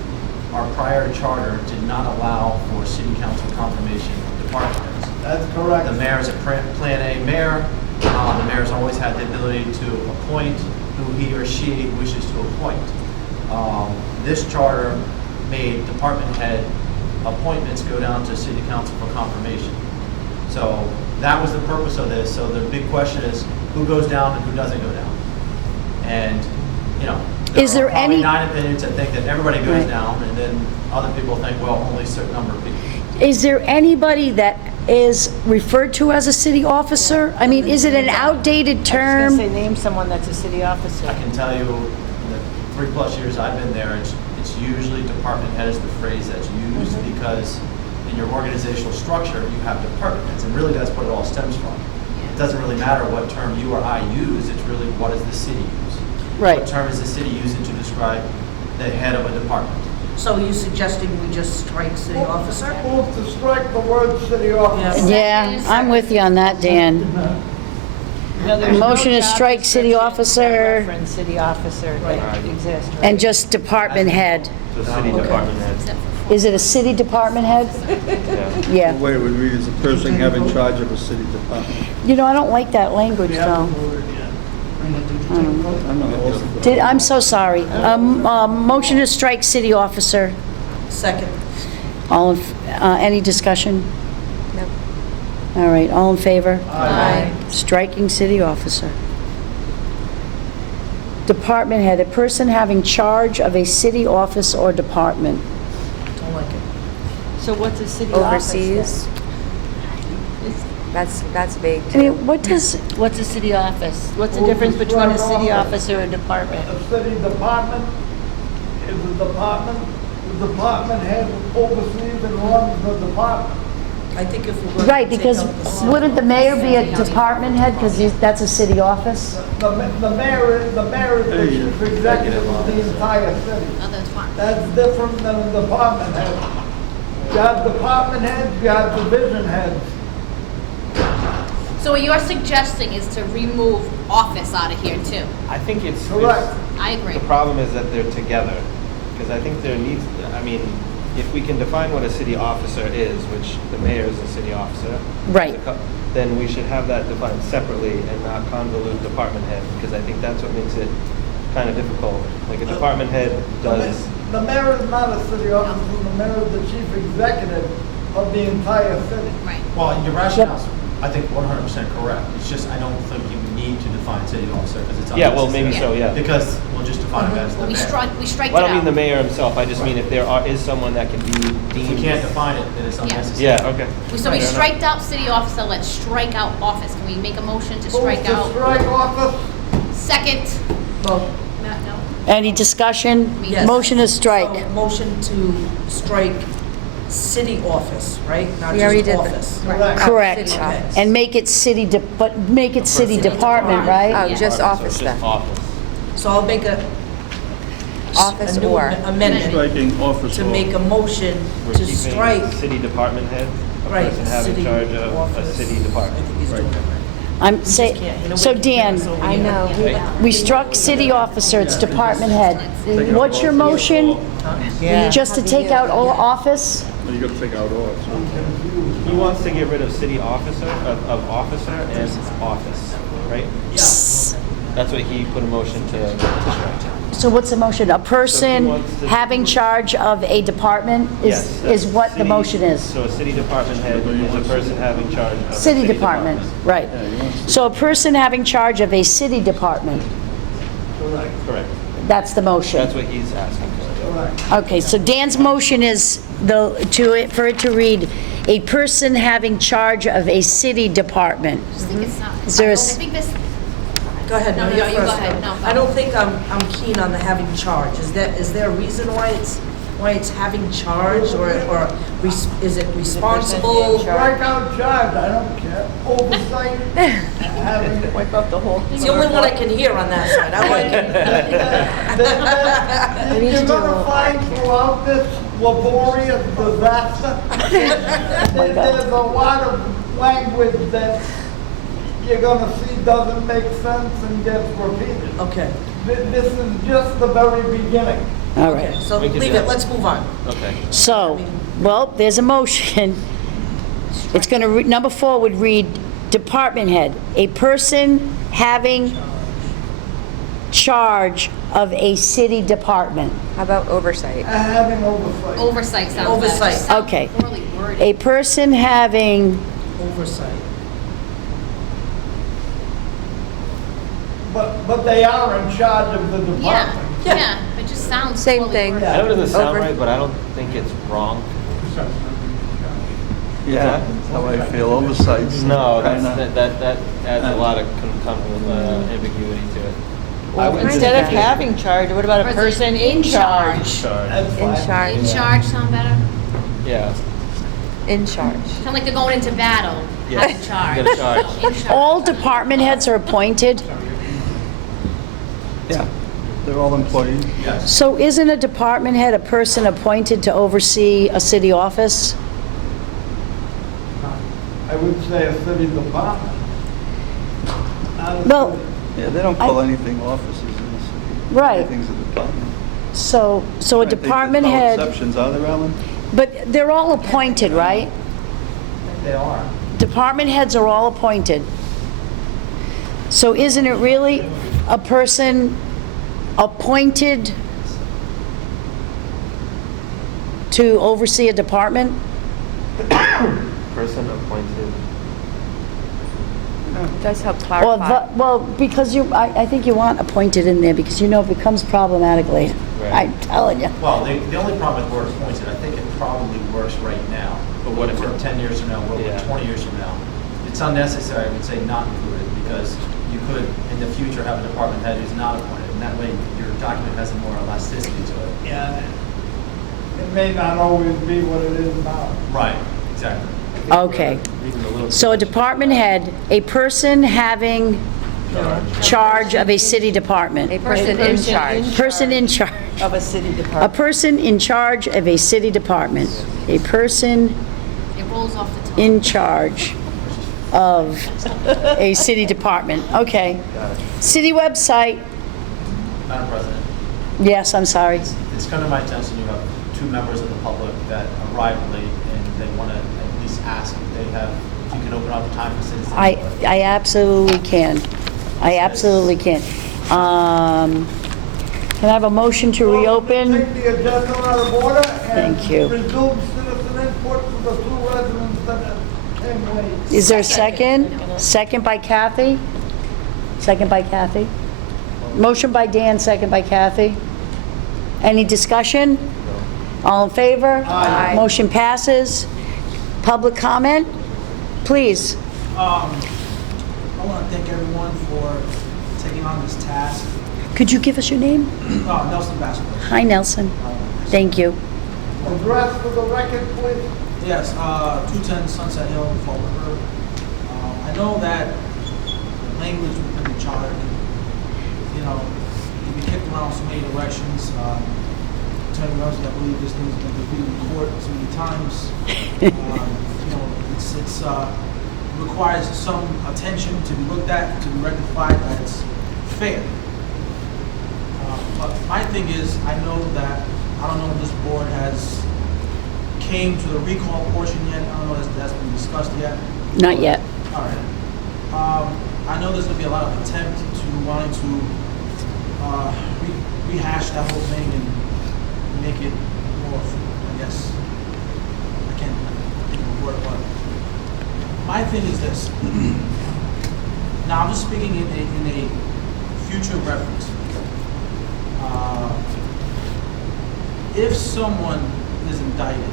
our prior charter did not allow for city council confirmation of department heads. That's correct. The mayor is a Plan A mayor. The mayor's always had the ability to appoint who he or she wishes to appoint. This charter made department head appointments go down to city council for confirmation. So that was the purpose of this. So the big question is, who goes down and who doesn't go down? And, Is there are probably any- 9 opinions that think that everybody goes Right. down, and then other people think, well, only a certain number of people. is there anybody that is referred to as a city officer? I mean, is it an outdated I was term? gonna say, name someone that's a city officer. I can tell you, in the 3+ years I've been there, it's usually department head is the phrase that's used because in your organizational structure, you have department heads, and really that's what it all stems from. It doesn't really matter what term you or I use, it's really what does the city use? Right. What term is the city using to describe the head of a department? So are you suggesting we just strike city officer? Move to strike the word city officer. Yeah, I'm with you on that, Dan. No, there's no Motion to job strike city description officer. that reference city officer that exists, right? And just department head. The city department head. Except for Is it a city department head? Yeah. Yeah. The way it would read is a person having charge of a city department. You know, I don't like that language, though. I'm not also. I'm so sorry. Motion to strike city officer. Second. Any discussion? No. All right, all in favor? Aye. Striking city officer. Department head, a person having charge of a city office or department. Don't like it. So what's a city office then? Overseas, that's vague I too. mean, what does, What's a city office? What's the difference between a city office or a department? A city department is a department, the department head oversees and runs the department. I think if we're going to right, take because out the city- wouldn't the mayor be a department head, because that's a city office? The mayor is the chief executive of the entire city. Oh, that's fine. That's different than a department head. You have department heads, you have division heads. So what you're suggesting is to remove office out of here too? I think it's. Correct. I agree. The problem is that they're together, because I think there needs, I mean, if we can define what a city officer is, which the mayor is a city officer. Right. Then we should have that defined separately and not convolute department head, because I think that's what makes it kind of difficult. Like a department head does, The mayor is not a city officer, the mayor is the chief executive of the entire city. Right. Well, your rationale's, I think, 100% correct. It's just, I don't think you need to define city officer because it's yeah, well, unnecessary. maybe so, yeah. Because we'll just define it as the Well, mayor. we strike Well, it I don't mean the out. mayor himself, I just mean if there is someone that can be If deemed. we can't define it, then it's Yeah. unnecessary. Yeah, okay. So we Fair enough. striked out city officer, let's strike out office. Can we make a motion to strike Move out? to strike office, Second. Well, No. Any discussion? yes. Motion to strike. So, motion to strike city office, right? Not We already just did that. office. correct. Correct. City office. And make it city, but make it city department, right? Oh, Yeah. just So office it's then. just office. So I'll make a Office new or. amendment Striking office to or. make a motion We're to keeping strike, city department head, a right, person having city charge of a office. city I department. think he's doing it right. I'm just saying, can't, you know, so we can Dan, pass over I here. know. we struck city officer, it's department head. What's your motion? Yeah. Just to take out all office? You gotta take out or. He wants to get rid of city officer, of officer and office, right? That's what he put a motion to strike. So what's the motion? A person wants to- having charge of a department Yes. is what the City- motion is? So a city department head is a person having charge of a City department, right. So a person having charge of a city department, Correct. that's the motion. That's what he's asking for. Okay, so Dan's motion is for it to read, a person having charge of a city department. I just think it's not. Is there a I s- think this, Go ahead, No, no, no, you're you go first. ahead. No, go I don't think I'm keen on the having charge. Is there a reason why it's having charge, or is it responsible? Strike out charge, I don't care. Oversight, having. Wipe out the whole. It's the only one I can hear on that side. I like it. You're gonna find throughout this laborious disaster, there's a lot of language that you're gonna see doesn't make sense and gets repeated. Okay, This is just the very beginning. All okay, right. so We can leave do it, that. let's move on. Okay. So, well, there's a motion. It's going to, number 4 would read, department head, a person having charge of a city department. How about oversight? Having oversight. oversight sounds better. Oversight. It sounds Okay. poorly worded. A person having, Oversight. But they are in charge of the Yeah, department. yeah, it just sounds Same poorly thing. worded. I know it doesn't sound Over- right, but I don't think it's wrong. Yeah, that's how I feel, oversight. No, Kinda. that adds a lot of ambiguity to it. I would Instead of just- having charge, what about a person in charge? Charge. That's In fine. charge. In charge sound better? Yeah. In charge. Sound like they're going into battle. Yeah. Have in charge. Get a charge. In charge. all department heads are appointed? Yeah, they're all employees. So isn't a department head a person appointed to oversee a city office? I would say a city department. Well, Yeah, they don't call anything offices in the city. Right. Everything's a department. so a I think department there's no head, exceptions, are there, Alan? but they're all appointed, right? They are. Department heads are all appointed. So isn't it really a person appointed to oversee a department? Person appointed. It does help Well, clarify. well, because I think you want appointed in there, because it becomes problematic later. Right. I'm telling you. Well, the only problem with word appointed, I think it probably works right now. But what if we're 10 years from now, what if Yeah. we're 20 years from now? It's unnecessary, I would say not included, because you could, in the future, have a department head who's not appointed, and that way your document has more elasticity to it. Yeah. It may not always be what it is now. Right, exactly. Okay. Leaving a little. So a department head, a person having charge of a city department. A person in charge. Person in charge. Of a city A department. person in charge of a city department. A person It rolls off the tongue. in charge of a city department. Okay. City website. Madam President, Yes, I'm sorry. it's come to my attention, you have 2 members of the public that arrived late, and they want to at least ask if you can open up time for citizens. I absolutely can. I absolutely can. Can I have a motion to reopen? Take the agenda out of order and Thank you. resume citizen input for the 2 residents that came late. Is there a second? Second by Kathy? Second by Kathy? Motion by Dan, second by Kathy. Any discussion? All in favor? Aye. Motion passes. Public comment? Please. I want to thank everyone for taking on this task. Could you give us your name? Nelson Vasquez. Hi, Nelson. Thank you. Address for the record, please. Yes, 210 Sunset Hill, Fall River. I know that the language within the charter, can be kicked around so many directions. Attorney Ramsey, I believe this thing's been defeated in court so many times. It requires some attention to be looked at, to be rectified, that it's fair. But my thing is, I know that, I don't know if this board has came to the recall portion yet. I don't know if that's been discussed yet. Not yet. All right. I know there's going to be a lot of attempt to wanting to rehash that whole thing and make it more, I guess, I can't think of a word, but my thing is this. Now, I'm just speaking in a future reference. If someone is indicted,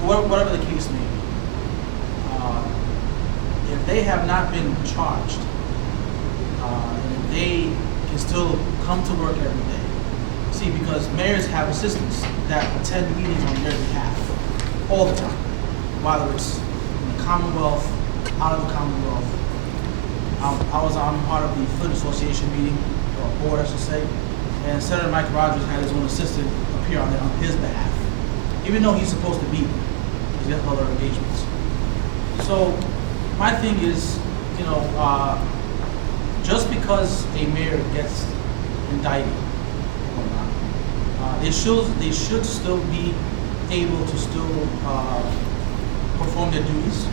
for whatever the case may be, if they have not been charged, and if they can still come to work every day, see, because mayors have assistants that attend meetings on their behalf all the time, whether it's in the Commonwealth, out of the Commonwealth. I'm part of the Flint Association meeting, or board, I should say, and Senator Mike Rogers had his own assistant appear on his behalf, even though he's supposed to be there, because he has other engagements. So my thing is, just because a mayor gets indicted or not, they should still be able to still perform their duties.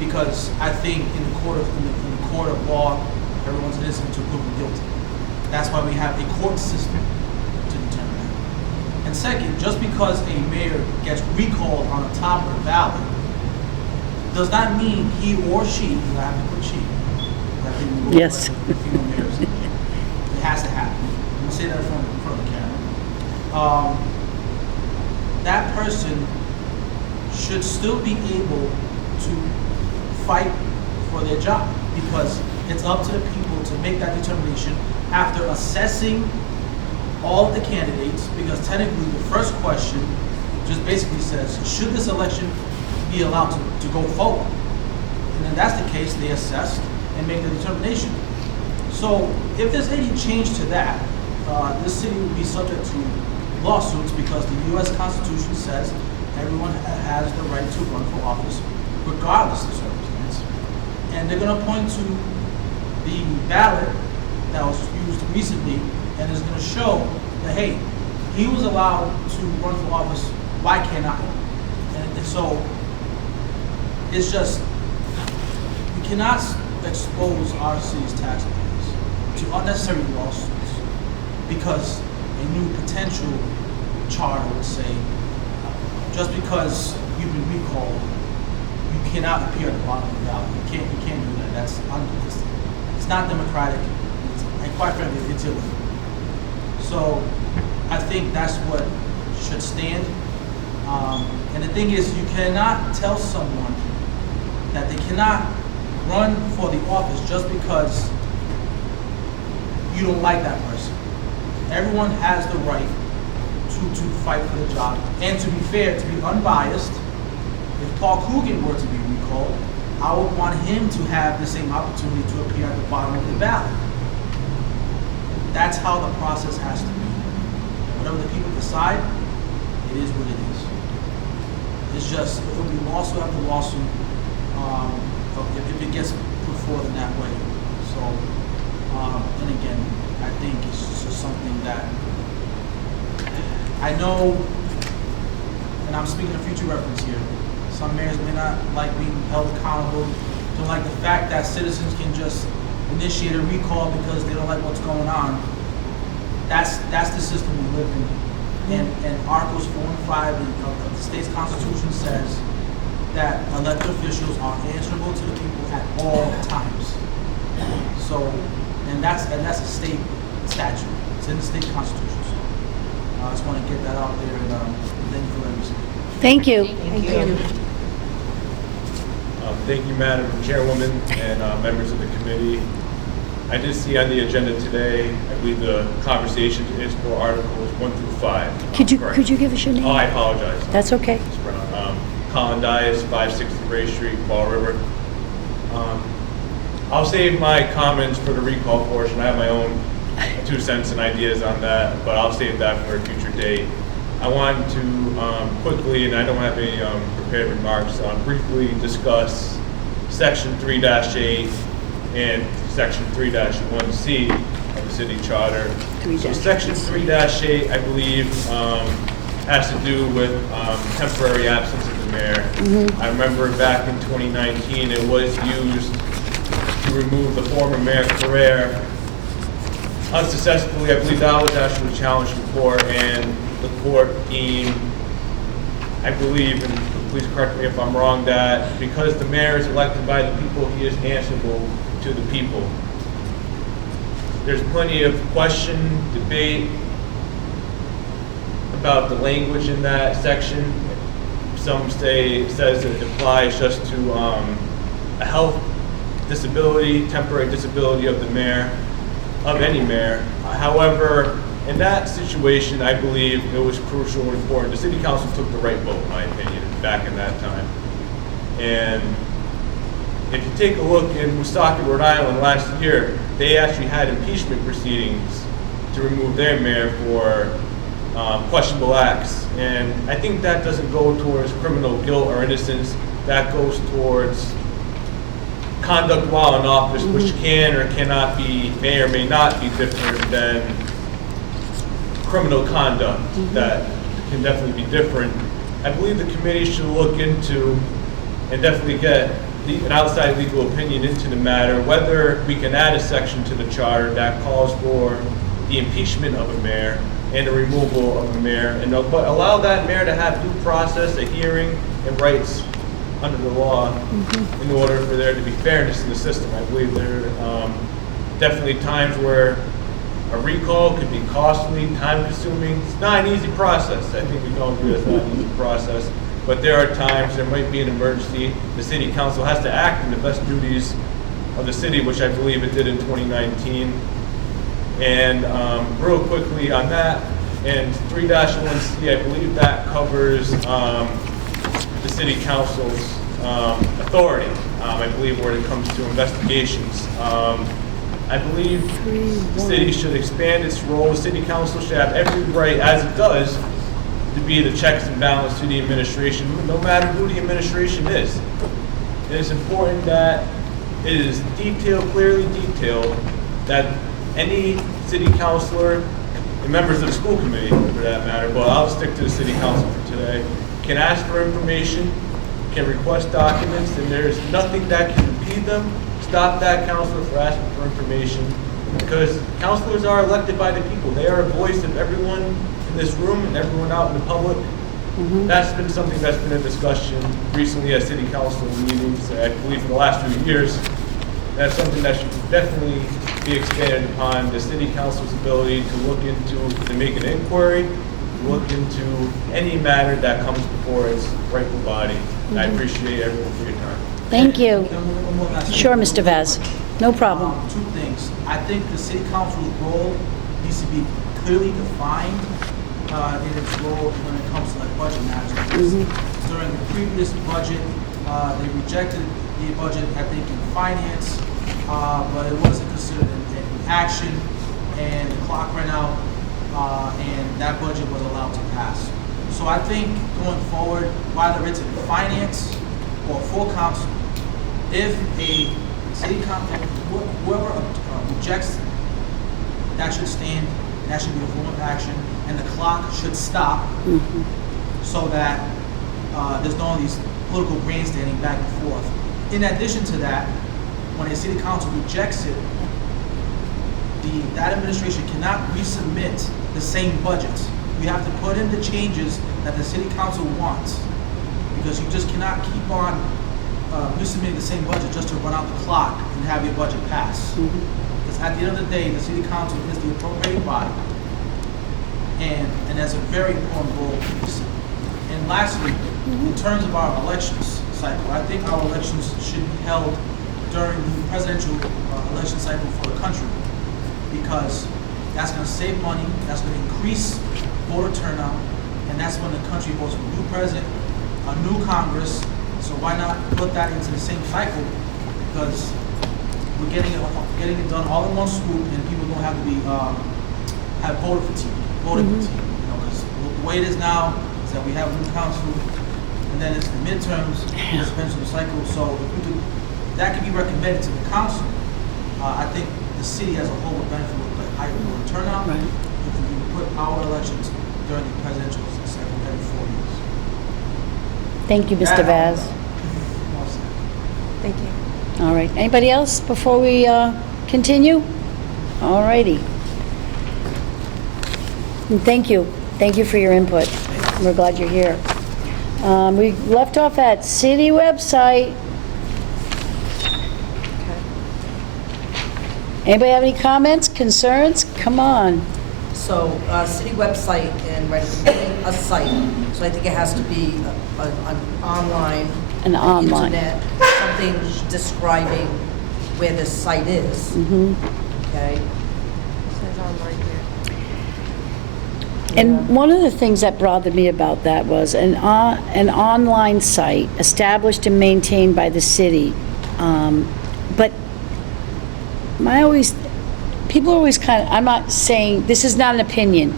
Because I think in the court of law, everyone's innocent until proven guilty. That's why we have a court system to determine that. And second, just because a mayor gets recalled on a top of the ballot, does not mean he or she, I have to put she, I think we Yes. female mayors. It has to happen. I'm gonna say that in front of the camera. That person should still be able to fight for their job, because it's up to the people to make that determination after assessing all of the candidates, because technically the first question just basically says, should this election be allowed to go forward? And then that's the case, they assess and make the determination. So if there's any change to that, this city would be subject to lawsuits, because the U.S. Constitution says everyone has the right to run for office regardless of circumstance. And they're gonna point to the ballot that was used recently, and it's gonna show that, hey, he was allowed to run for office, why can't I? And so, it's just, we cannot expose our city's taxpayers to unnecessary lawsuits because a new potential charter would say, just because you've been recalled, you cannot appear at the bottom of the ballot. You can't do that. It's not democratic. And quite frankly, it's illegal. So I think that's what should stand. And the thing is, you cannot tell someone that they cannot run for the office just because you don't like that person. Everyone has the right to fight for the job. And to be fair, to be unbiased, if Paul Coogan were to be recalled, I would want him to have the same opportunity to appear at the bottom of the ballot. That's how the process has to be. Whatever the people decide, it is what it is. It's just, it will be lawsuit after lawsuit if it gets put forth in that way. So, and again, I think it's just something that I know, and I'm speaking of future reference here, some mayors may not like being held accountable, don't like the fact that citizens can just initiate a recall because they don't like what's going on. That's the system we live in. And Articles 4 and 5 of the state's constitution says that elected officials are answerable to the people at all times. So, and that's a state statute. It's in the state constitution. So I just want to get that out there, and thank you for letting me speak. Thank you. Thank you. Thank you, Madam Chairwoman and members of the committee. I did see on the agenda today, I believe the conversation is for Articles 1 through 5. Could you give us your name? Oh, I apologize. That's okay. Ms. Brown. Colin Dias, 560 Ray Street, Fall River. I'll save my comments for the recall portion. I have my own 2 cents and ideas on that, but I'll save that for a future date. I wanted to quickly, and I don't have any prepared remarks, briefly discuss Section 3-8 and Section 3-1C of the city charter. So Section 3-8, I believe, has to do with temporary absence of the mayor. I remember back in 2019, it was used to remove the former Mayor Carrere unsuccessfully. I believe that was actually challenged before, and the court deemed, I believe, and please correct me if I'm wrong, that because the mayor is elected by the people, he is answerable to the people. There's plenty of question, debate about the language in that section. Some say it says it applies just to a health disability, temporary disability of the mayor, of any mayor. However, in that situation, I believe it was crucial and important. The city council took the right vote, in my opinion, back in that time. And if you take a look in Woonsocket, Rhode Island last year, they actually had impeachment proceedings to remove their mayor for questionable acts. And I think that doesn't go towards criminal guilt or innocence. That goes towards conduct while in office, which can or cannot be, may or may not be different than criminal conduct. That can definitely be different. I believe the committee should look into and definitely get an outside legal opinion into the matter, whether we can add a section to the charter that calls for the impeachment of a mayor and the removal of a mayor, and but allow that mayor to have due process, a hearing, and rights under the law in order for there to be fairness in the system. I believe there are definitely times where a recall could be costly, time-consuming. It's not an easy process. I think we don't agree it's not an easy process. But there are times there might be an emergency. The city council has to act in the best duties of the city, which I believe it did in 2019. And real quickly on that, and 3-1C, I believe that covers the city council's authority, I believe, when it comes to investigations. I believe the city should expand its role. The city council should have every right, as it does, to be the checks and balance to the administration, no matter who the administration is. It is important that it is detailed, clearly detailed, that any city councilor, and members of the school committee for that matter, but I'll stick to the city council for today, can ask for information, can request documents, and there's nothing that can impede them, stop that councilor from asking for information, because councilors are elected by the people. They are a voice of everyone in this room and everyone out in the public. That's been something that's been a discussion recently at city council meetings, I believe for the last few years. That's something that should definitely be expanded upon, the city council's ability to look into, to make an inquiry, look into any matter that comes before its rightful body. I appreciate everyone for your time. Thank you. One more last thing. Sure, Mr. Vaz. No problem. Two things. I think the city council's role needs to be clearly defined in its role when it comes to like budget management. Because during the previous budget, they rejected the budget, I think, in finance, but it wasn't considered in action, and the clock ran out, and that budget was allowed to pass. So I think going forward, whether it's in finance or full council, if a city council, whoever rejects, that should stand, that should be a form of action, and the clock should stop so that there's no these political grandstanding back and forth. In addition to that, when a city council rejects it, that administration cannot resubmit the same budget. We have to put in the changes that the city council wants, because you just cannot keep on resubmitting the same budget just to run out the clock and have your budget pass. Because at the end of the day, the city council is the appropriating body, and that's a very important role for the city. And lastly, in terms of our elections cycle, I think our elections should be held during the presidential election cycle for the country, because that's going to save money, that's going to increase voter turnout, and that's when the country votes for a new president, a new Congress. So why not put that into the same cycle? Because we're getting it done all in one swoop, and people don't have to be have voter fatigue. Voting fatigue. You know, because the way it is now is that we have a new council, and then it's the midterms, the presidential cycle. So if we could, that could be recommended to the council. I think the city as a whole would benefit with the higher voter turnout if we can put our elections during the presidential cycle every 4 years. Thank you, Mr. Vaz. Thank you. All right. Anybody else before we continue? All righty. And thank you. Thank you for your input. We're glad you're here. We left off at city website. Anybody have any comments, concerns? Come on. So, city website, and right, a site, so I think it has to be an online. An online. Internet, something describing where this site is. Okay? It says online here. And one of the things that bothered me about that was an online site established and maintained by the city. But people always kind of, I'm not saying, this is not an opinion.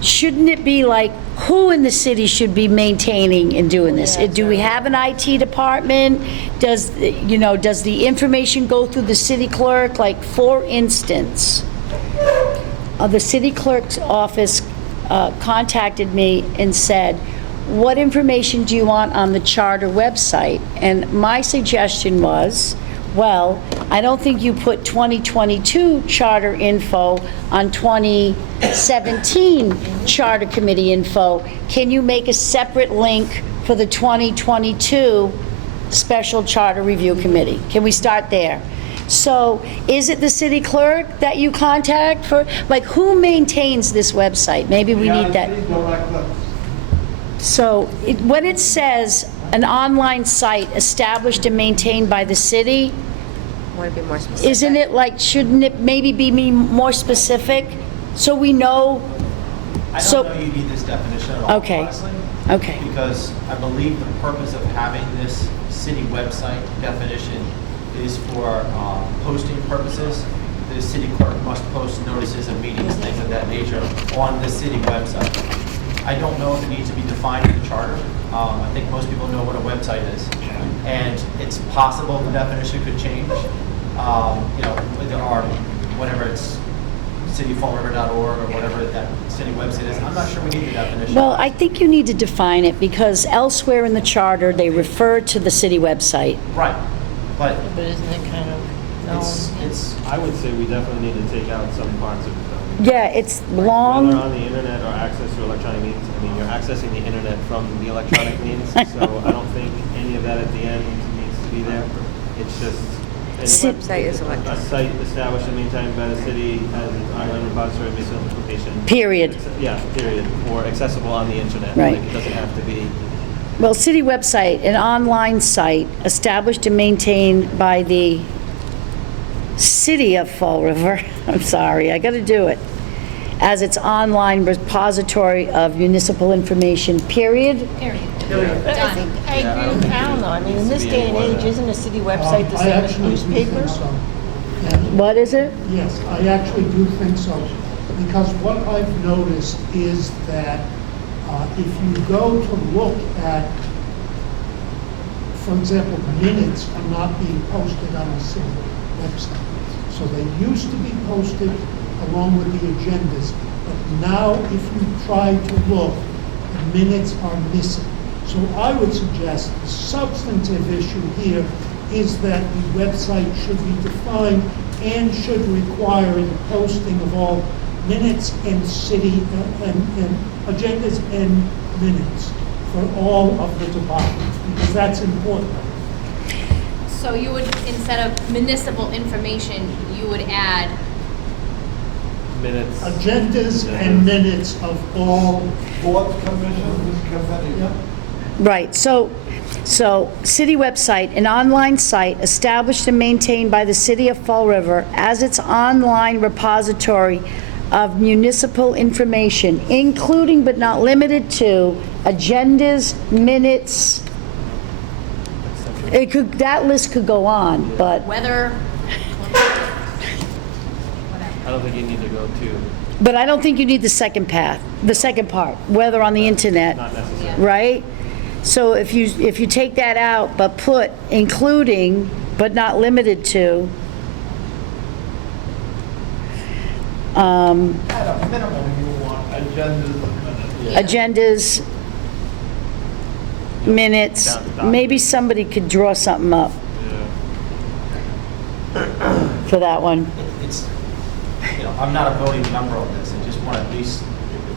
Shouldn't it be like, who in the city should be maintaining and doing this? Do we have an IT department? Does the information go through the city clerk? Like, for instance, the city clerk's office contacted me and said, what information do you want on the charter website? And my suggestion was, well, I don't think you put 2022 charter info on 2017 charter committee info. Can you make a separate link for the 2022 special charter review committee? Can we start there? So is it the city clerk that you contact for, like, who maintains this website? Maybe we need that. So when it says an online site established and maintained by the city, I want to be more specific. isn't it like, shouldn't it maybe be more specific so we know? I don't know you need this definition at all, Okay. honestly. Okay. Because I believe the purpose of having this city website definition is for posting purposes. The city clerk must post notices of meetings, things of that nature, on the city website. I don't know if it needs to be defined in the charter. I think most people know what a website is. And it's possible the definition could change. There are, whatever it's cityoffallriver.org or whatever that city website is. I'm not sure we need the definition. Well, I think you need to define it because elsewhere in the charter, they refer to the city website. Right, but But isn't it kind of it's, I would say we definitely need to take out some parts of it. Yeah, it's Whether long. on the internet or access to electronic means, I mean, you're accessing the internet from the electronic means, so I don't think any of that at the end needs to be there. It's just. Sit- Website is A electronic. site established and maintained by the city has an online repository of misinformation. Period. Yeah, period, or accessible on the internet. Right. Like, it doesn't have to be. Well, city website, an online site established and maintained by the city of Fall River. I'm sorry, I got to do it. As its online repository of municipal information, period. Period. But I think, I agree with Alan though, I mean, in this day and age, isn't a city website the I same as actually do think newspapers? so. And What is it? yes, I actually do think so. Because what I've noticed is that if you go to look at, for example, minutes are not being posted on the city website. So they used to be posted along with the agendas, but now if you try to look, the minutes are missing. So I would suggest the substantive issue here is that the website should be defined and should require the posting of all minutes and city, and agendas and minutes for all of the departments, because that's important. So you would, instead of municipal information, you would add, Minutes. Agendas and minutes of all. Boards, commissions, and committees. Right, so city website, an online site established and maintained by the city of Fall River as its online repository of municipal information, including but not limited to agendas, minutes. It could, that list could go on, but, weather, I don't think you need to go to, but I don't think you need the second part, whether on the internet. not necessarily. Right? So if you take that out, but put including, but not limited to, At a minimum, you want agendas and minutes. agendas, minutes, maybe somebody could draw something up for that one. it's, I'm not a voting member of this. I just want to at least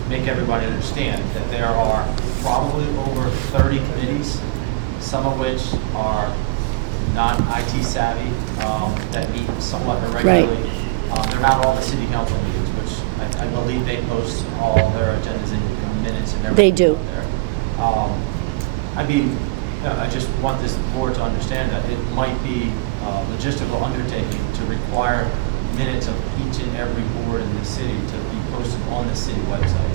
make everybody understand that there are probably over 30 committees, some of which are non-IT savvy, that meet somewhat irregularly. They're not all the city council meetings, which I believe they post all their agendas and minutes and everything. They do. out there. I mean, I just want this board to understand that it might be a logistical undertaking to require minutes of each and every board in the city to be posted on the city website.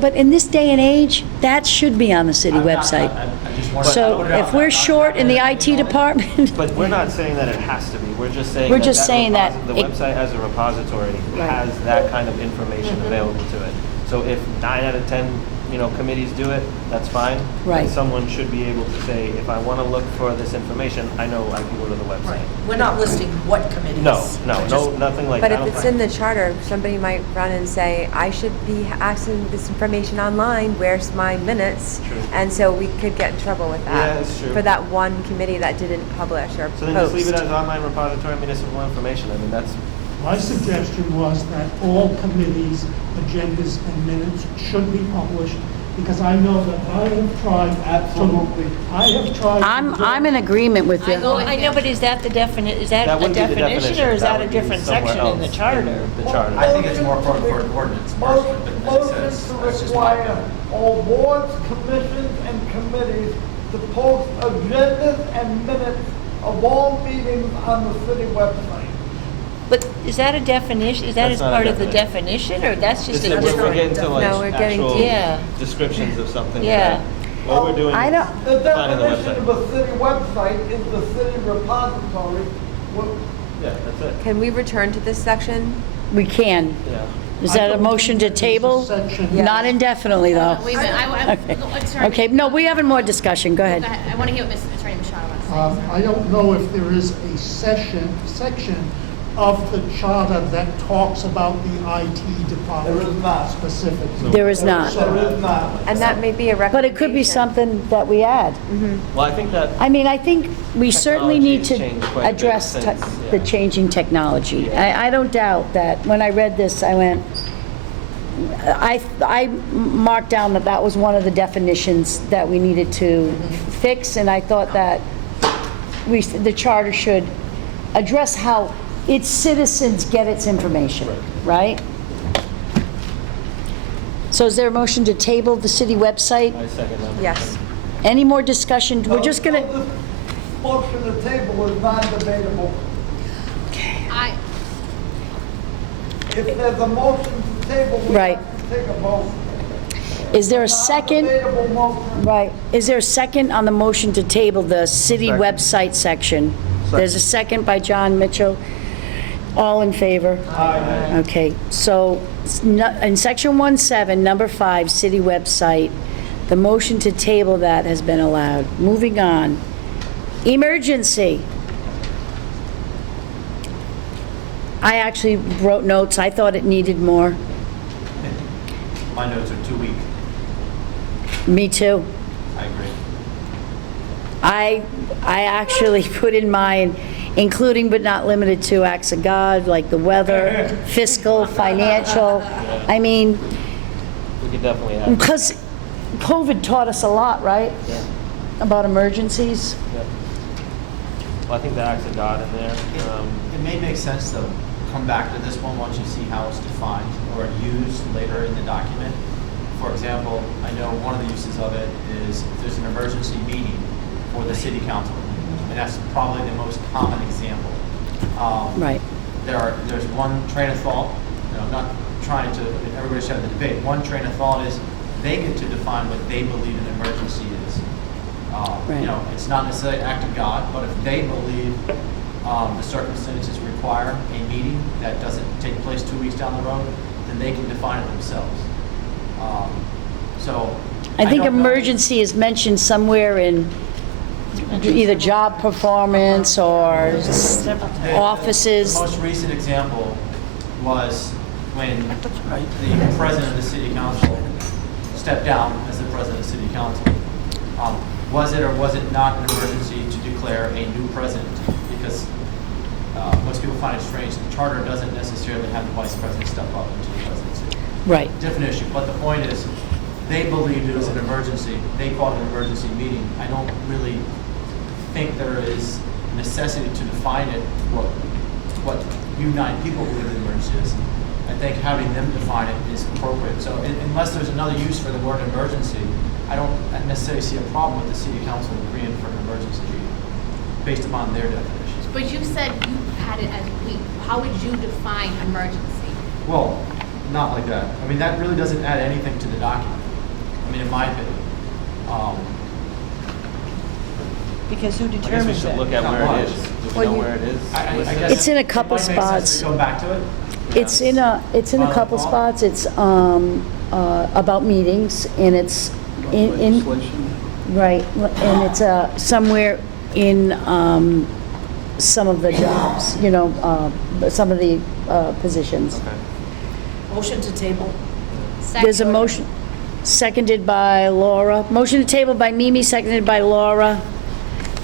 But in this day and age, that should be on the city I'm not- website. I just want to So put it out if there. we're I'm short not in the gonna IT call it- department, But we're not saying that it has to be, we're just saying We're that just saying that the it- website as a repository Right. has that kind of information Mm-hmm. available to it. So if 9 out of 10, committees do it, that's fine. Right. And someone should be able to say, if I want to look for this information, I know I can go to the website. We're not listing what committees. No, We're no, just- nothing like But that. if it's in the charter, somebody might run and say, I should be asking this information online, where's my minutes? True. And so we could get in trouble with that. Yeah, it's true. For that one committee that didn't publish or So then just leave it post. as online repository of municipal information. I mean, that's, My suggestion was that all committees, agendas, and minutes should be published, because I know that I have tried. Absolutely. I have tried. I'm in agreement with you. I know, but is that the is that that a wouldn't be the definition definition. or is that a would be different somewhere section in the else charter? The charter. I think it's more for an ordinance, personally, but as it Motion says, to that's just my require opinion. all boards, commissions, and committees to post agendas and minutes of all meetings on the city website. But is that a definition, is that That's as not a part of the definition. definition or that's just a We're different? getting to like No, we're getting actual deep. Yeah. descriptions of something. Yeah. that- What we're doing I is don't- The defining the definition website. of a city website is the city repository. What- Yeah, that's it. Can we return to this section? We can. Yeah. Is that a motion to table? Section- Not indefinitely, though. Wait a minute, Okay. I'm sorry. Okay, no, we're having more discussion, go ahead. Go ahead. I want to hear what Attorney Machado wants to say. I don't know if there is a section of the charter that talks about the IT department. There is not. Specifically. There is not. There is not. And that may be a But recommendation. it could be something that we add. Well, I think that I mean, I think we certainly need to Technology has changed quite a bit address since, the yeah. changing technology. I don't doubt that, when I read this, I went, I marked down that that was one of the definitions that we needed to fix, and I thought that the charter should address how its citizens get its information, right? So is there a motion to table the city website? I second that. Yes. Any more discussion? We're just gonna, This motion to table is non-debatable. I, If there's a motion to table, we Right. have to take a vote. is there a second? Non-debatable motion. Right. Is there a second on the motion to table the city Second. website section? There's a second by John Mitchell. All in favor? Aye. Okay, so in section 1.7, number 5, city website, the motion to table that has been allowed. Moving on. Emergency. I actually wrote notes. I thought it needed more. My notes are too weak. Me too. I agree. I actually put in mine, including but not limited to acts of God, like the weather, fiscal, financial. I mean, We could definitely add. because COVID taught us a lot, right? Yeah. About emergencies. Yeah. Well, I think the acts of God in there. It may make sense to come back to this one once you see how it's defined or used later in the document. For example, I know one of the uses of it is if there's an emergency meeting for the city council, and that's probably the most common example. Right. There's one train of thought, I'm not trying to, everybody should have the debate. One train of thought is they get to define what they believe an emergency is. Right. It's not necessarily an act of God, but if they believe the circumstances require a meeting that doesn't take place 2 weeks down the road, then they can define it themselves. So. I think don't know- emergency is mentioned somewhere in either job performance or offices. The most recent example was when the president of the city council stepped down as the president of the city council. Was it or was it not an emergency to declare a new president? Because most people find it strange, the charter doesn't necessarily have the vice president step up into the presidency. Right. Different issue, but the point is, they believed it was an emergency, they called it an emergency meeting. I don't really think there is necessity to define it, what you 9 people believe an emergency is. I think having them define it is appropriate. So unless there's another use for the word emergency, I don't necessarily see a problem with the city council agreeing for an emergency meeting, based upon their definitions. but you said you had it as weak. How would you define emergency? Well, not like that. I mean, that really doesn't add anything to the document. I mean, in my opinion. Because who I guess we determines should that? look at Not where it much. is. Do we Well, know you- where it is? I listed? guess It's in a couple it might make sense spots. to go back to it. It's in a couple spots. It's about meetings, and it's in, Legislation. right, and it's somewhere in some of the jobs, some of the positions. Okay. Motion to table. There's a motion, seconded by Laura. Motion to table by Mimi, seconded by Laura.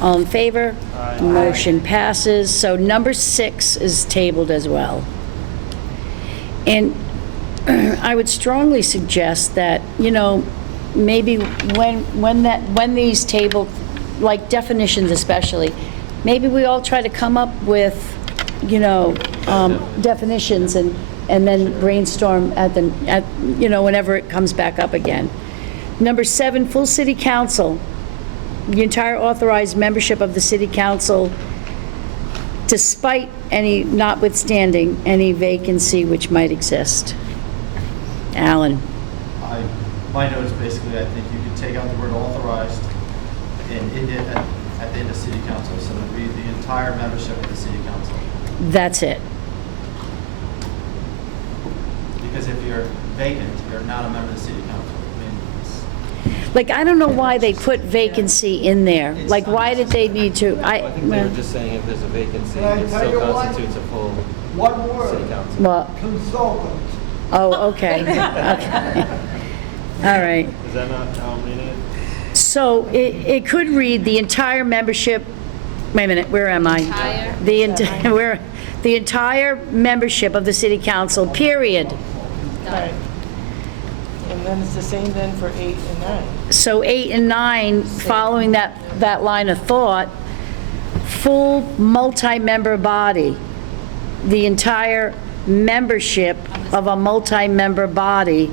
All in favor? Aye. Motion passes. So number 6 is tabled as well. And I would strongly suggest that, maybe when these table, like definitions especially, maybe we all try to come up with, definitions and then brainstorm whenever it comes back up again. Number 7, full city council. The entire authorized membership of the city council, despite notwithstanding any vacancy which might exist. Alan? My notes basically, I think you could take out the word authorized and end it at the end of city council, so it would be the entire membership of the city council. That's it. because if you're vacant, you're not a member of the city council. I mean, it's, Like, I don't know why they put vacancy in there. Like, why did they need to? I think they were just saying if there's a vacancy, Can I it tell still you what? constitutes a full One city word, council. Well, consultant. oh, okay, okay. All right. Is that not how I'm reading it? So it could read the entire membership, wait a minute, where am I? Entire? The entire membership of the city council, period. Right. And then it's the same then for 8 and 9. So 8 and 9, following that line of thought, full multi-member body, the entire membership of a multi-member body,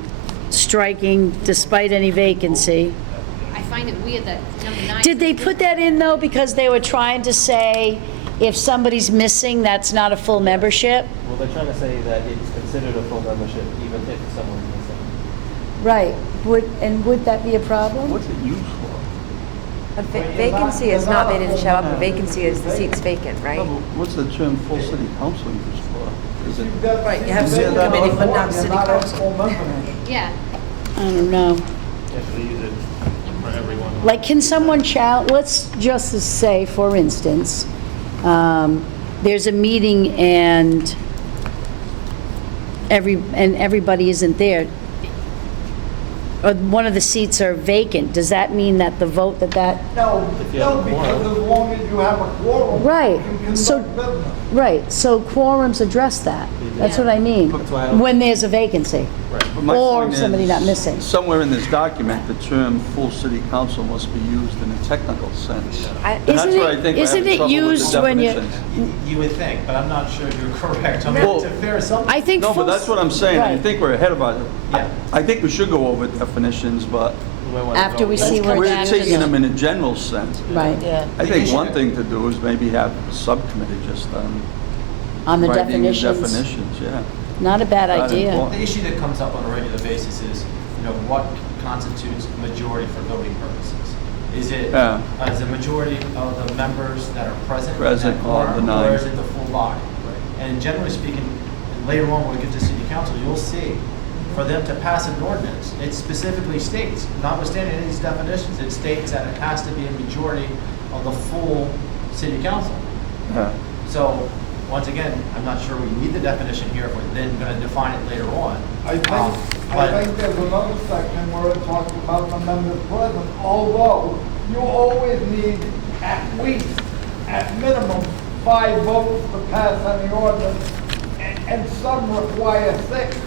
striking despite any vacancy. I find it weird that number 9. Did they put that in, though, because they were trying to say if somebody's missing, that's not a full membership? Well, they're trying to say that it's considered a full membership even if someone's missing. Right. Would that be a problem? What's it used for? A vacancy is not they didn't show up, a vacancy is the seat's vacant, right? No, but what's the term full city council used for? Is it? Right, you have Is school that committee, but also- not you're city not a council. full member. Yeah. I don't know. If they use it for everyone. Like, can someone let's just say, for instance, there's a meeting and everybody isn't there, or one of the seats are vacant, does that mean that the vote No, If you have no, a because quorum. as long as you have a quorum, Right. you can So- conduct business. Right, so quorums address that. That's what I mean. That's why I don't- When there's a vacancy. But my Or point somebody is, not missing. Somewhere in this document, the term full city council must be used in a technical sense. And that's Isn't where I it- think we're isn't having it trouble with used the when you- definitions. you would think, but I'm not sure you're correct. I mean, Well- it's a fair assumption. I think. No, but full- that's what I'm saying. I Right. think we're ahead of it. Yeah. I think we should go over definitions, but We might want to After vote. we see where we're that taking them is. in a general sense. Right, Yeah. I think one thing to do is maybe have a subcommittee just on the writing the definitions. definitions, yeah. Not a bad Not idea. important. The issue that comes up on a regular basis is, what constitutes majority for voting purposes? Is it, Yeah. is the majority of the members that are present? in Present, that or quorum, the 9. Or is it the full body? And generally speaking, later on when we get to city council, you'll see, for them to pass an ordinance, it specifically states, notwithstanding any of these definitions, it states that it has to be a majority of the full city council. Yeah. So, once again, I'm not sure we need the definition here if we're then going to define it later on. I Um, think there's another section where it talks about the members present, although you always need at least, at minimum, 5 votes to pass any ordinance, and some require 6.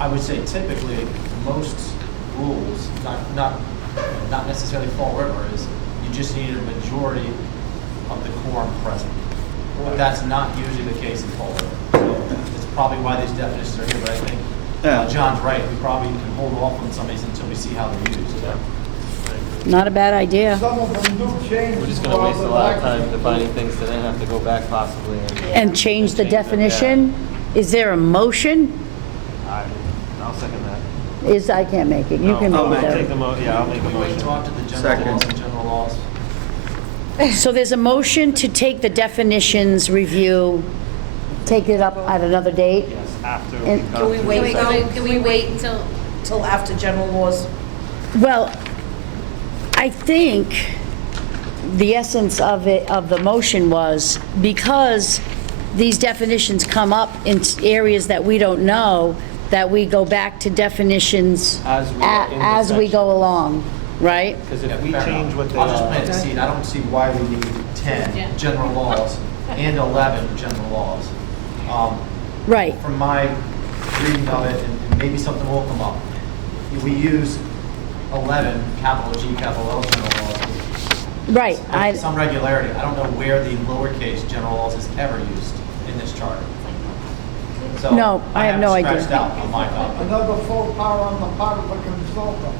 I would say typically, most rules, not necessarily Fall River, is you just need a majority of the quorum present. But that's not usually the case in Fall River. So it's probably why these definitions are here, but I think Yeah. John's right, we probably can hold off on some of these until we see how they're used. Not a bad idea. Some of them do change. We're just going to waste a lot of time defining things to then have to go back possibly. And change the it, definition? Is there a motion? I'll second that. I can't make it. You can I'll make take it. the I'll make a Can we wait motion. until after the general Second. laws and general laws? So there's a motion to take the definitions review, take it up at another date? Yes, after we And- come Can we to- wait Can we wait until, till after general laws? Well, I think the essence of it, of the motion was, because these definitions come up in areas that we don't know, that we go back to definitions As we are in the as we section. go along, right? Because Yeah, if we fair change enough. what they I'll just are. plant the seed. I don't see why we need 10 Yeah. general laws and 11 general laws. Right. From my reading of it, and maybe something will come up, we use 11 capital G, capital L general laws Right. with some regularity. I don't know where the lowercase general laws is ever used in this charter. So No, I have no idea. scratched out on my copy. Another full power on the part of the consultant.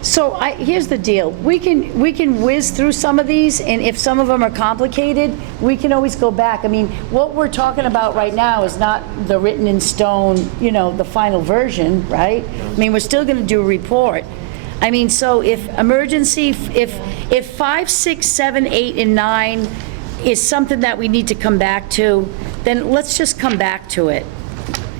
So here's the deal. We can whiz through some of these, and if some of them are complicated, we can always go back. I mean, what we're talking about right now is not the written in stone, the final version, right? I mean, we're still going to do a report. I mean, so if emergency, if 5, 6, 7, 8, and 9 is something that we need to come back to, then let's just come back to it.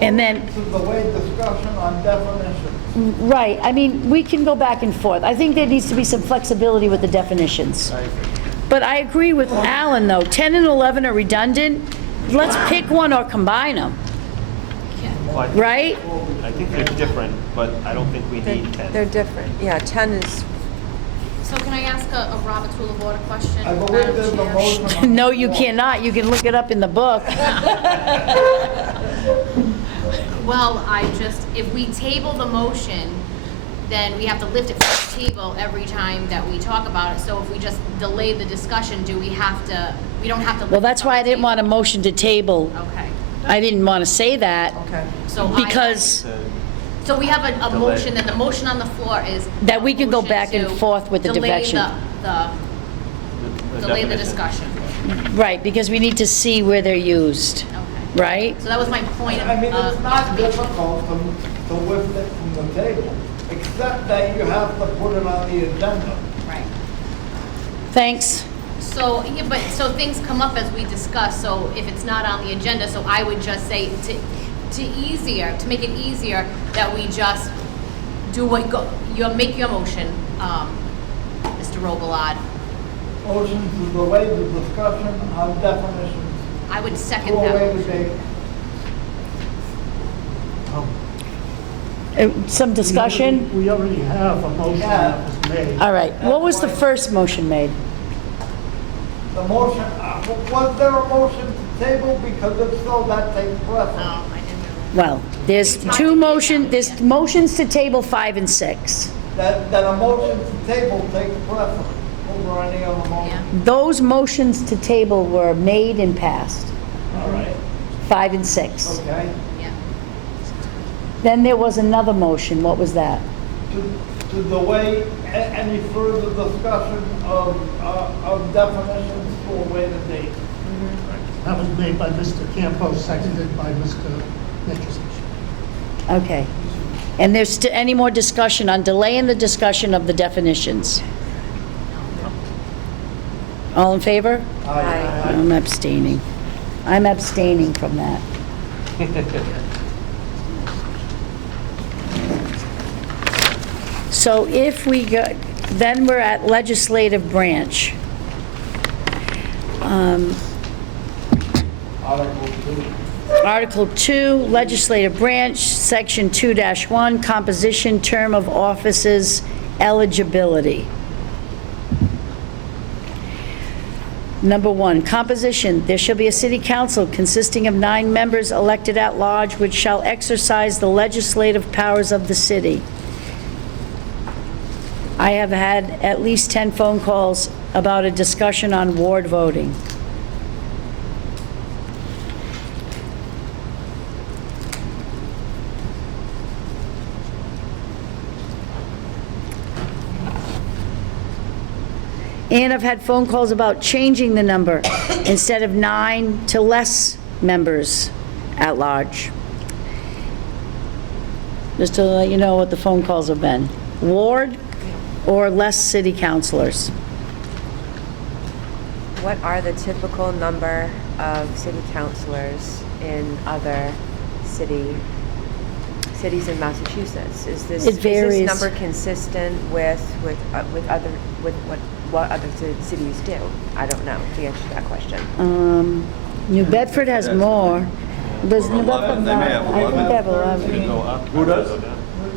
And then, To the way discussion on definitions. right, I mean, we can go back and forth. I think there needs to be some flexibility with the definitions. But I agree with Alan, though. 10 and 11 are redundant. Let's pick one or combine them, right? I think they're different, but I don't think we need 10. They're different. Yeah, 10 is, So can I ask a Robert's Rule of Order question? I believe Madam there's a Chair? motion on the No, you floor. cannot. You can look it up in the book. Well, if we table the motion, then we have to lift it from the table every time that we talk about it. So if we just delay the discussion, we don't have to lift Well, it that's from why the I didn't want a table? motion to table. Okay. I didn't want to say that Okay. So because So we have a Delay. motion, and the motion on the floor is. that we can go motion back and to forth with the delay definition. Delay the definition. discussion. Right, because we need to see where they're used, Okay. right? So that was my point of. I mean, it's not information. difficult to lift it from the table, except that you have to put it on the agenda. Right. Thanks. So, yeah, but, so things come up as we discuss, so if it's not on the agenda, so I would just say to make it easier, that we just do make your motion, Mr. Robelard. Motion to delay the discussion on definitions. I would second To that away motion. debate. Some discussion? We already have a motion that was made. All right, what was the first motion made? The motion, was there a motion to table? Because if so, that takes precedence. No, I didn't know. Well, there's there's motions to table 5 and 6. That a motion to table takes precedence over any other motion. Yeah. Those motions to table were made and passed, All right, 5 and 6. okay. Yeah. Then there was another motion, what was that? To delay any further discussion of definitions to away the date. That was made by Mr. Campos, seconded by Mr. Mitchell. Okay. And there's any more discussion on delaying the discussion of the definitions? All in favor? Aye. I'm abstaining. I'm abstaining from that. So if we go, then we're at legislative branch. Article 2. Article 2, legislative branch, section 2-1, composition, term of offices, eligibility. Number 1, composition. There shall be a city council consisting of 9 members elected at large, which shall exercise the legislative powers of the city. I have had at least 10 phone calls about a discussion on ward voting. And I've had phone calls about changing the number instead of 9 to less members at large. Just to let you know what the phone calls have been. Ward or less city councilors? what are the typical number of city councilors in other cities in Massachusetts? Is this It varies. Is this number consistent with what other cities do? I don't know the answer to that question. New Bedford has more. Does New Bedford They may have not? I think they have 11. 11. Go up. Who does?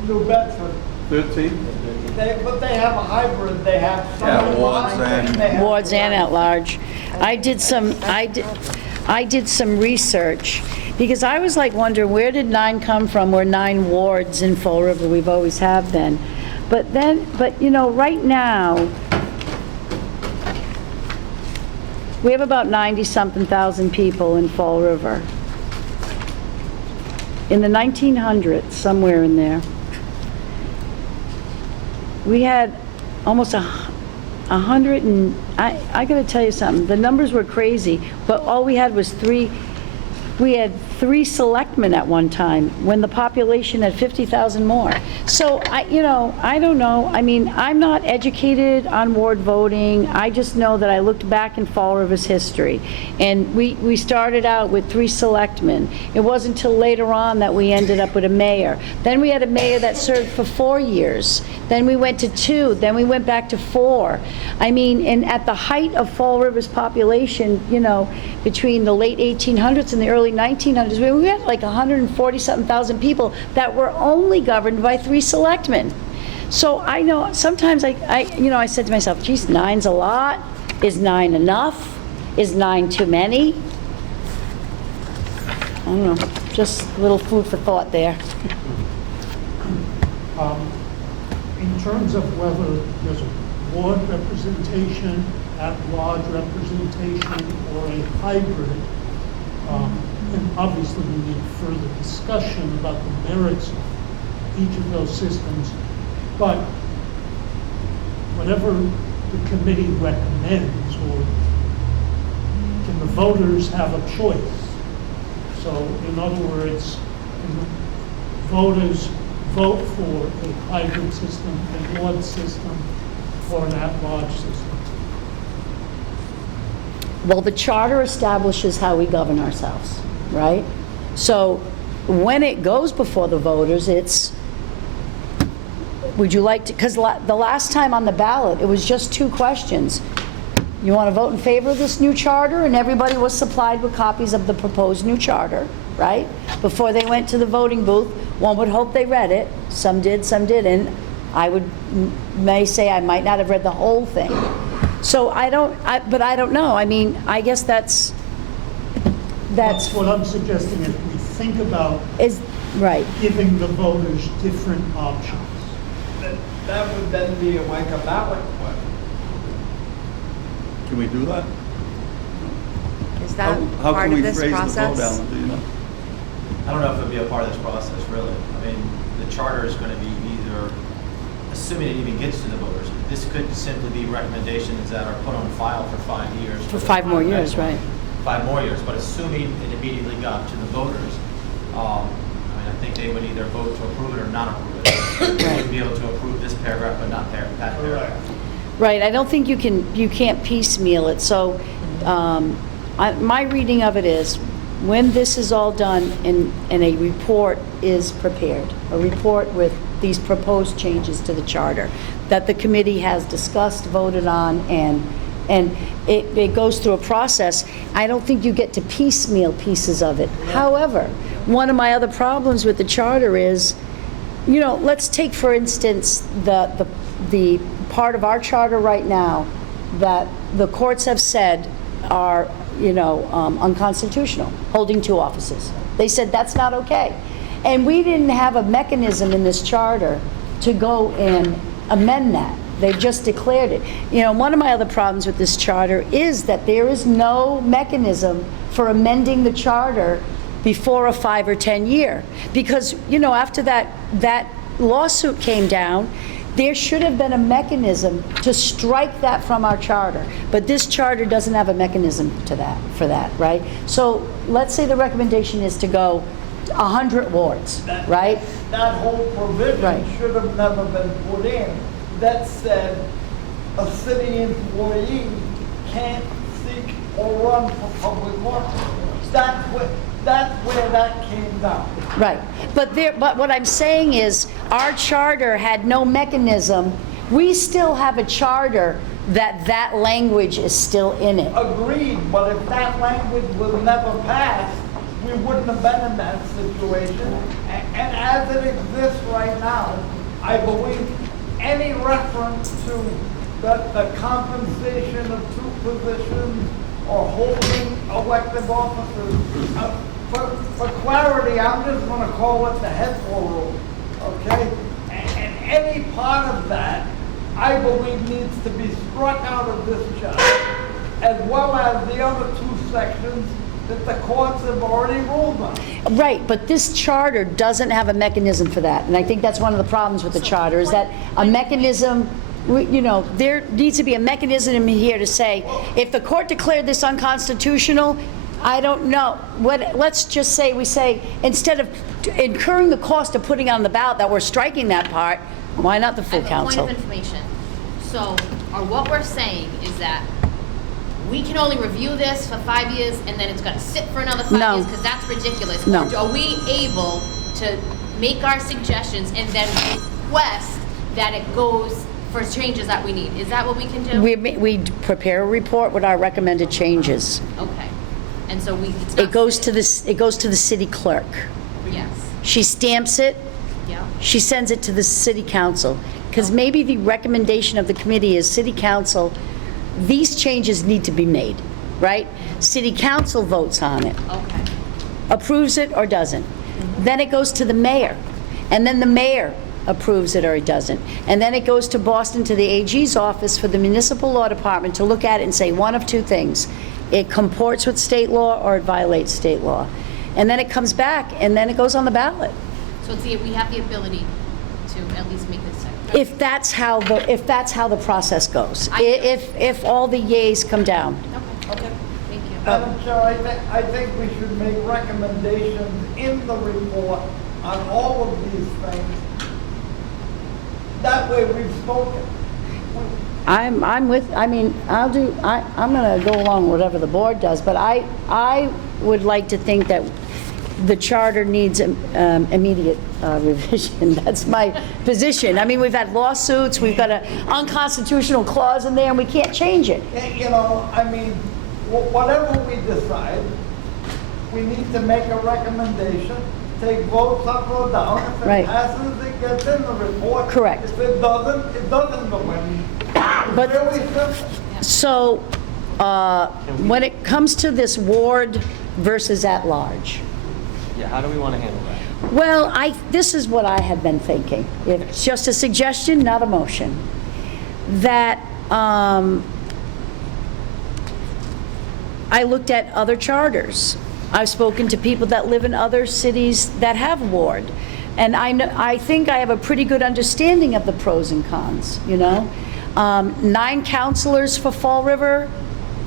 New Bedford, 13? but they have a hybrid, they have some. Yeah, wards and- they have- Wards and at large. I did some research, because I was like wondering, where did 9 come from? We're 9 wards in Fall River, we've always have been. But you know, right now, we have about 90-something thousand people in Fall River. In the 1900s, somewhere in there, we had almost 100 and, I gotta tell you something, the numbers were crazy, but all we had was we had 3 selectmen at one time, when the population had 50,000 more. So I don't know. I mean, I'm not educated on ward voting. I just know that I looked back in Fall River's history, and we started out with 3 selectmen. It wasn't until later on that we ended up with a mayor. Then we had a mayor that served for 4 years. Then we went to 2, then we went back to 4. I mean, and at the height of Fall River's population, between the late 1800s and the early 1900s, we had like 140-something thousand people that were only governed by 3 selectmen. So I know, sometimes I said to myself, geez, 9's a lot. Is 9 enough? Is 9 too many? I don't know, just a little food for thought there. In terms of whether there's a ward representation, at-large representation, or a hybrid, and obviously we need further discussion about the merits of each of those systems, but whatever the committee recommends, or can the voters have a choice? So in other words, can the voters vote for a hybrid system, a ward system, or an at-large system? Well, the charter establishes how we govern ourselves, right? So when it goes before the voters, it's, would you like to, because the last time on the ballot, it was just 2 questions. You want to vote in favor of this new charter? And everybody was supplied with copies of the proposed new charter, right? Before they went to the voting booth. One would hope they read it. Some did, some didn't. I may say I might not have read the whole thing. So but I don't know. I mean, I guess that's what I'm suggesting. If we think about right, giving the voters different options. That would then be like a ballot question. Can we do that? Is that How part can of we this phrase the vote, process? Alan, do you know? I don't know if it'll be a part of this process, really. I mean, the charter is going to be either, assuming it even gets to the voters, this could simply be recommendations that are put on file for 5 years. for 5 more years, right? 5 more years, but assuming it immediately got to the voters, I think they would either vote to approve it or not approve it. They would be able to approve this paragraph, but not that paragraph. Right, I don't think you can't piecemeal it. So my reading of it is, when this is all done and a report is prepared, a report with these proposed changes to the charter that the committee has discussed, voted on, and it goes through a process, I don't think you get to piecemeal pieces of it. However, one of my other problems with the charter is, let's take, for instance, the part of our charter right now that the courts have said are, unconstitutional, holding 2 offices. They said that's not okay. And we didn't have a mechanism in this charter to go and amend that. They just declared it. One of my other problems with this charter is that there is no mechanism for amending the charter before a 5 or 10 year. Because, after that lawsuit came down, there should have been a mechanism to strike that from our charter. But this charter doesn't have a mechanism for that, right? So let's say the recommendation is to go 100 wards, right? That whole provision should have never been put in. That said, a city employee can't seek or run for public office. That's where that came down. Right, but what I'm saying is, our charter had no mechanism. We still have a charter that language is still in it. Agreed, but if that language was never passed, we wouldn't have been in that situation. And as it exists right now, I believe any reference to the compensation of 2 positions or holding elective officers, for clarity, I'm just going to call it the Hessel rule, okay? And any part of that, I believe, needs to be struck out of this charter, as well as the other 2 sections that the courts have already ruled on. Right, but this charter doesn't have a mechanism for that. And I think that's one of the problems with the charter, is that a mechanism, there needs to be a mechanism in here to say, if the court declared this unconstitutional, I don't know. Let's just say, we say, instead of incurring the cost of putting on the ballot that we're striking that part, why not the I full have a point council? of information. So, or what we're saying is that we can only review this for 5 years and then it's gonna sit for another 5 No. years, because that's ridiculous. No. Or are we able to make our suggestions and then request that it goes for changes that we need? Is that what we can do? We prepare a report with our recommended changes. Okay. And so it's not. It goes to the city clerk. Yes, She stamps it, yeah. she sends it to the city council. Because maybe the recommendation of the committee is, city council, these changes need to be made, right? City council votes on it, Okay. approves it or doesn't. Then it goes to the mayor, and then the mayor approves it or it doesn't. And then it goes to Boston, to the AG's office for the municipal law department to look at it and say one of two things. It comports with state law or it violates state law. And then it comes back, and then it goes on the ballot. So we have the ability to at least make this. If that's how the process goes. I- If all the yays come down. Okay, thank you. Madam Chair, I think we should make recommendations in the report on all of these things. That way we've spoken. I'm gonna go along with whatever the board does, but I would like to think that the charter needs immediate revision. That's my position. I mean, we've had lawsuits, we've got an unconstitutional clause in there, and we can't change it. You know, I mean, whatever we decide, we need to make a recommendation, take votes up or down. If Right. it passes, it gets in the report. Correct. If it doesn't, it doesn't go in. But- It's really simple. So, when it comes to this ward versus at-large, Yeah, how do we want to handle that? well, this is what I have been thinking. It's just a suggestion, not a motion. That, I looked at other charters. I've spoken to people that live in other cities that have ward. And I think I have a pretty good understanding of the pros and cons, you know? 9 counselors for Fall River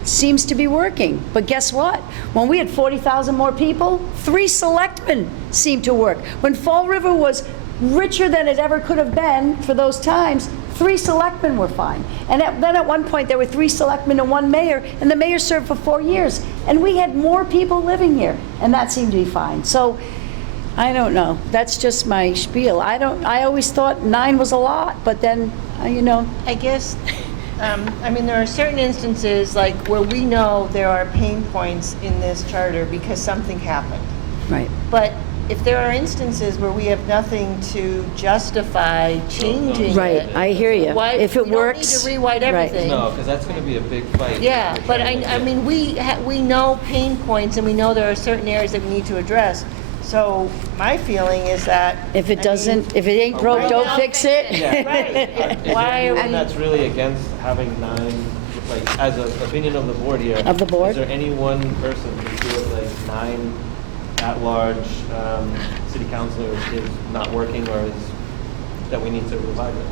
seems to be working. But guess what? When we had 40,000 more people, 3 selectmen seemed to work. When Fall River was richer than it ever could have been for those times, 3 selectmen were fine. And then at one point, there were 3 selectmen and 1 mayor, and the mayor served for 4 years. And we had more people living here, and that seemed to be fine. So, I don't know. That's just my spiel. I always thought 9 was a lot, but then, you know. I guess, I mean, there are certain instances, like, where we know there are pain points in this charter because something happened. Right. But if there are instances where we have nothing to justify changing it. Right, I hear you. Why, If it we don't need works, to rewrite right. everything. No, because that's going to be a big fight. Yeah, to but try and I get- mean, we know pain points and we know there are certain areas that we need to address. So my feeling is that. If it doesn't, if it ain't broke, Right don't now, fix it. Yeah. Right. Is there Why are anyone we? that's really against having 9, like, as an opinion of the board here? Of the board? Is there any one person who feels like 9 at-large city councilors is not working or is, that we need to revive it?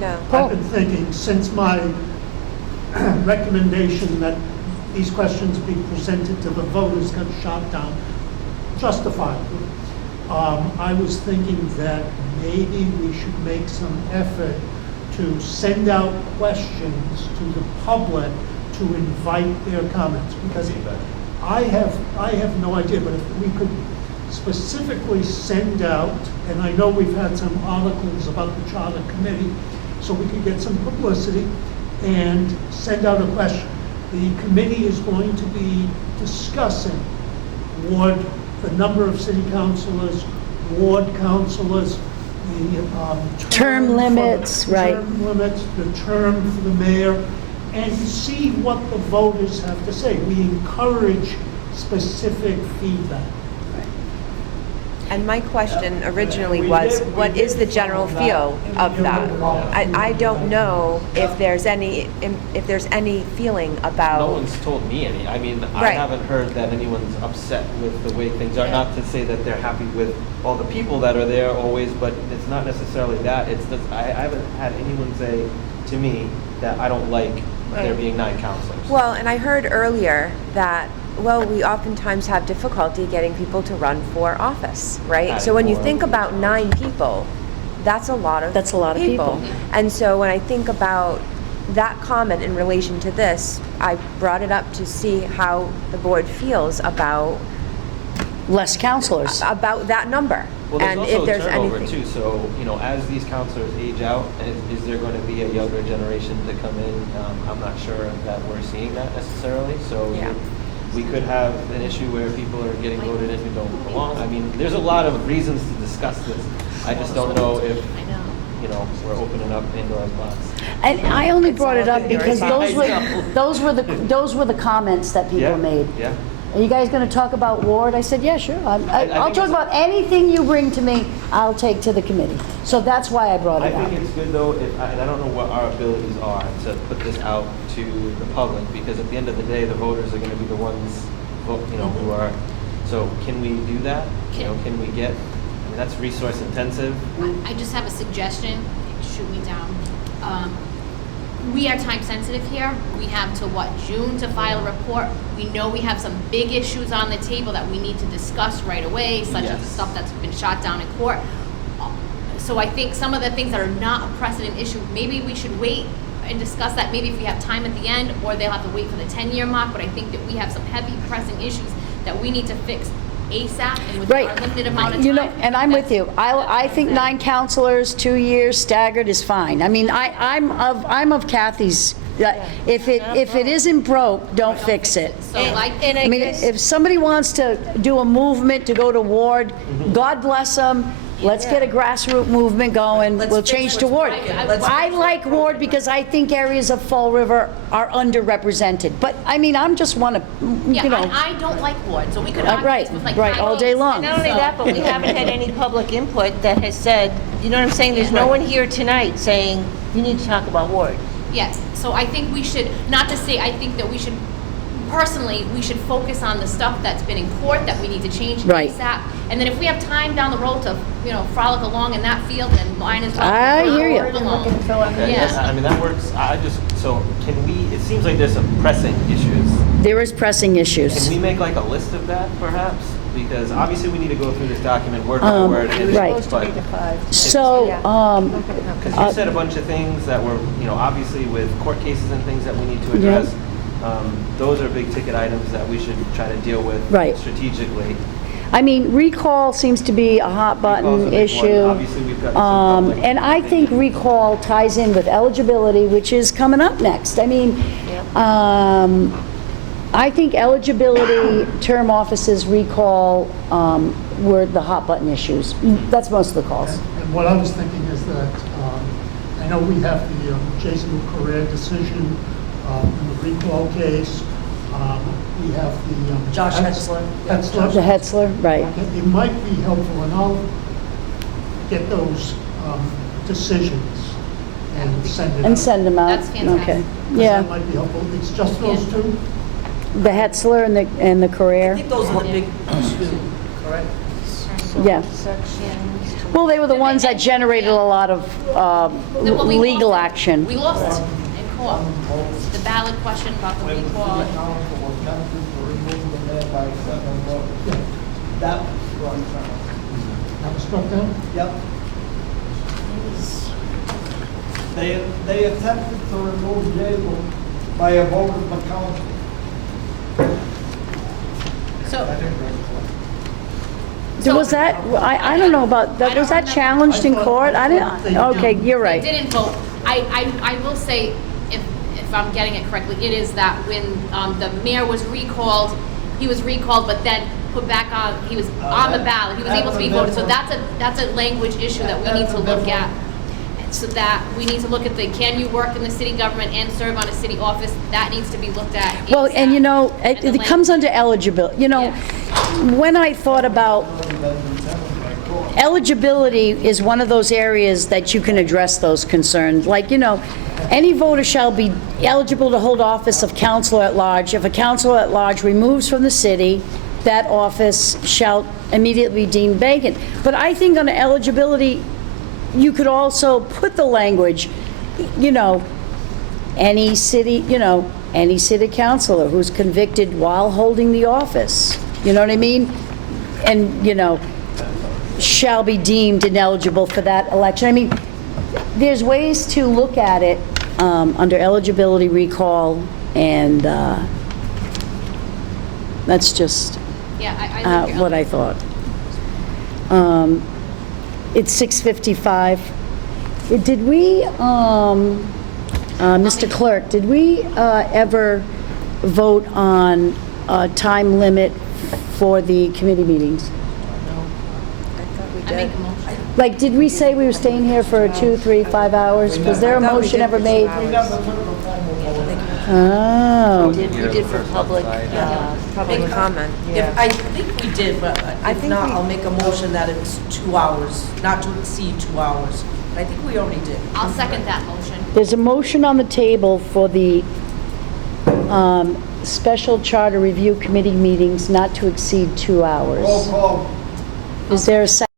No. I've been thinking, since my recommendation that these questions be presented to the voters got shot down, justifiably, I was thinking that maybe we should make some effort to send out questions to the public to invite their comments, because I have no idea, but if we could specifically send out, and I know we've had some articles about the charter committee, so we could get some publicity and send out a question. The committee is going to be discussing the number of city councilors, ward councilors, the Term limits, right. Term limits, the term for the mayor, and to see what the voters have to say. We encourage specific feedback. And my question originally was, what is the general feel of that? I don't know if there's any feeling about. No one's told me any. I mean, I Right. haven't heard that anyone's upset with the way things are. Not to say that they're happy with all the people that are there always, but it's not necessarily that. It's that I haven't had anyone say to me that I don't like there Right. being 9 counselors. Well, and I heard earlier that Well, we oftentimes have difficulty getting people to run for office, right? So when you think about 9 people, that's a lot of people. And so when I think about that comment in relation to this, I brought it up to see how the board feels about Less counselors. about that number. Well, there's And also if there's turnover anything. too, so, as these counselors age out, is there going to be a younger generation to come in? I'm not sure that we're seeing that necessarily, so Yeah. we could have an issue where people are getting voted in who don't belong. I mean, there's a lot of reasons to discuss this. I just don't know if, we're opening up Pandora's box. And I only brought it up all been because very those were the comments that people Yeah, made. yeah. Are you guys going to talk about Ward? I said, yeah, sure. I'll think talk it's- about anything you bring to me, I'll take to the committee. So that's why I brought I it up. think it's good though, and I don't know what our abilities are to put this out to the public, because at the end of the day, the voters are gonna be the ones, who are, so can we do that? Can we get, that's resource intensive. I just have a suggestion, shoot me down. We are time sensitive here. We have to June to file a report. We know we have some big issues on the table that we need to discuss right away, such as the Yes. stuff that's been shot down in court. So I think some of the things that are not a precedent issue, maybe we should wait and discuss that maybe if we have time at the end, or they'll have to wait for the 10-year mark, but I think that we have some heavy pressing issues that we need to fix ASAP and with Right. our limited amount of time. And I'm with you. I think 9 counselors, 2 years staggered is fine. I mean, I'm of Kathy's, if it isn't broke, don't fix it. So like, I mean, if somebody wants to do a movement to go to Ward, God bless them. Let's get a grassroots movement going. Let's We'll fix change to what's Ward. broken. Let's I fix like Ward because I think areas of Fall River are underrepresented. But, I mean, I'm just want to, yeah, I don't like Ward, so we could argue right, this with like right, all day five long. And not only that, but we haven't had any public input that has said, you know what I'm saying? There's no one here tonight saying, you need to talk about Ward. Yes, so I think we should, not to say, I think that we should, personally, we should focus on the stuff that's been in court that we need to change Right. ASAP. And then if we have time down the road to, frolic along in that field, then mine is well. I hear ya. Move along. Okay, Yeah. I mean, that works. So can we, it seems like there's some pressing issues. There is pressing Can issues. we make like a list of that perhaps? Because obviously we need to go through this document word by word. and- right. Supposed to be the 5. So, Because you said a bunch of things that were, obviously with court cases and things that we need to address. Those are big ticket items that we should try to deal with Right. strategically. I mean, recall seems to be a hot Recall's a button big one. issue. Obviously, we've got some public And I think recall ties in with eligibility, which is coming up next. I mean, I think eligibility, term offices, recall were the hot button issues. That's most of the calls. And what I was thinking is that, I know we have the Jason Correa decision in the recall case. We have the. Josh Hetzler. The Hetzler, right. It might be helpful, and I'll get those decisions and send it out. And send them out. That's fantastic. Okay. 'Cause Yeah, That might be helpful. It's just those two? the Hetzler and the I Career. think those are the big two, correct? Yeah. Sections. Well, they were the ones that generated a lot of Then what we legal lost- action. We lost in court. The ballot question about the recall. Council was tempted to remove the mayor by 7 votes. That was struck down. That was struck down? Yep. They attempted to remove Jable by a vote of the council. So, Was that, I don't know about, that. Was that challenged in court? I didn't, okay, you're they right. didn't vote. I will say, if I'm getting it correctly, it is that when the mayor was recalled, he was recalled, but then put back on, he was on the ballot, he was able to be voted. So that's a language issue that we need to look at. So that we need to look at can you work in the city government and serve on a city office? That needs to be looked at. Well, and ASAP. And the it comes under eligibility. When I thought about, eligibility is one of those areas that you can address those concerns. Like, any voter shall be eligible to hold office of councilor at large. If a councilor at large removes from the city, that office shall immediately be deemed vacant. But I think under eligibility, you could also put the language, any city, any city councilor who's convicted while holding the office, you know what I mean? And, shall be deemed ineligible for that election. I mean, there's ways to look at it under eligibility recall, and that's just Yeah, I think what I thought. It's 6:55. Did we, Mr. Clerk, did we ever vote on a time limit for the committee meetings? I make a motion. Like, did we say we were staying here for 2, 3, 5 hours? Was there a motion ever made? We never took a formal vote. Oh. We did for public comment. If, I think we did, but if not, I'll make a motion that it's 2 hours, not to exceed 2 hours. I think we already did. I'll second that motion. There's a motion on the table for the special charter review committee meetings not to exceed 2 hours. Roll call. Is there a second?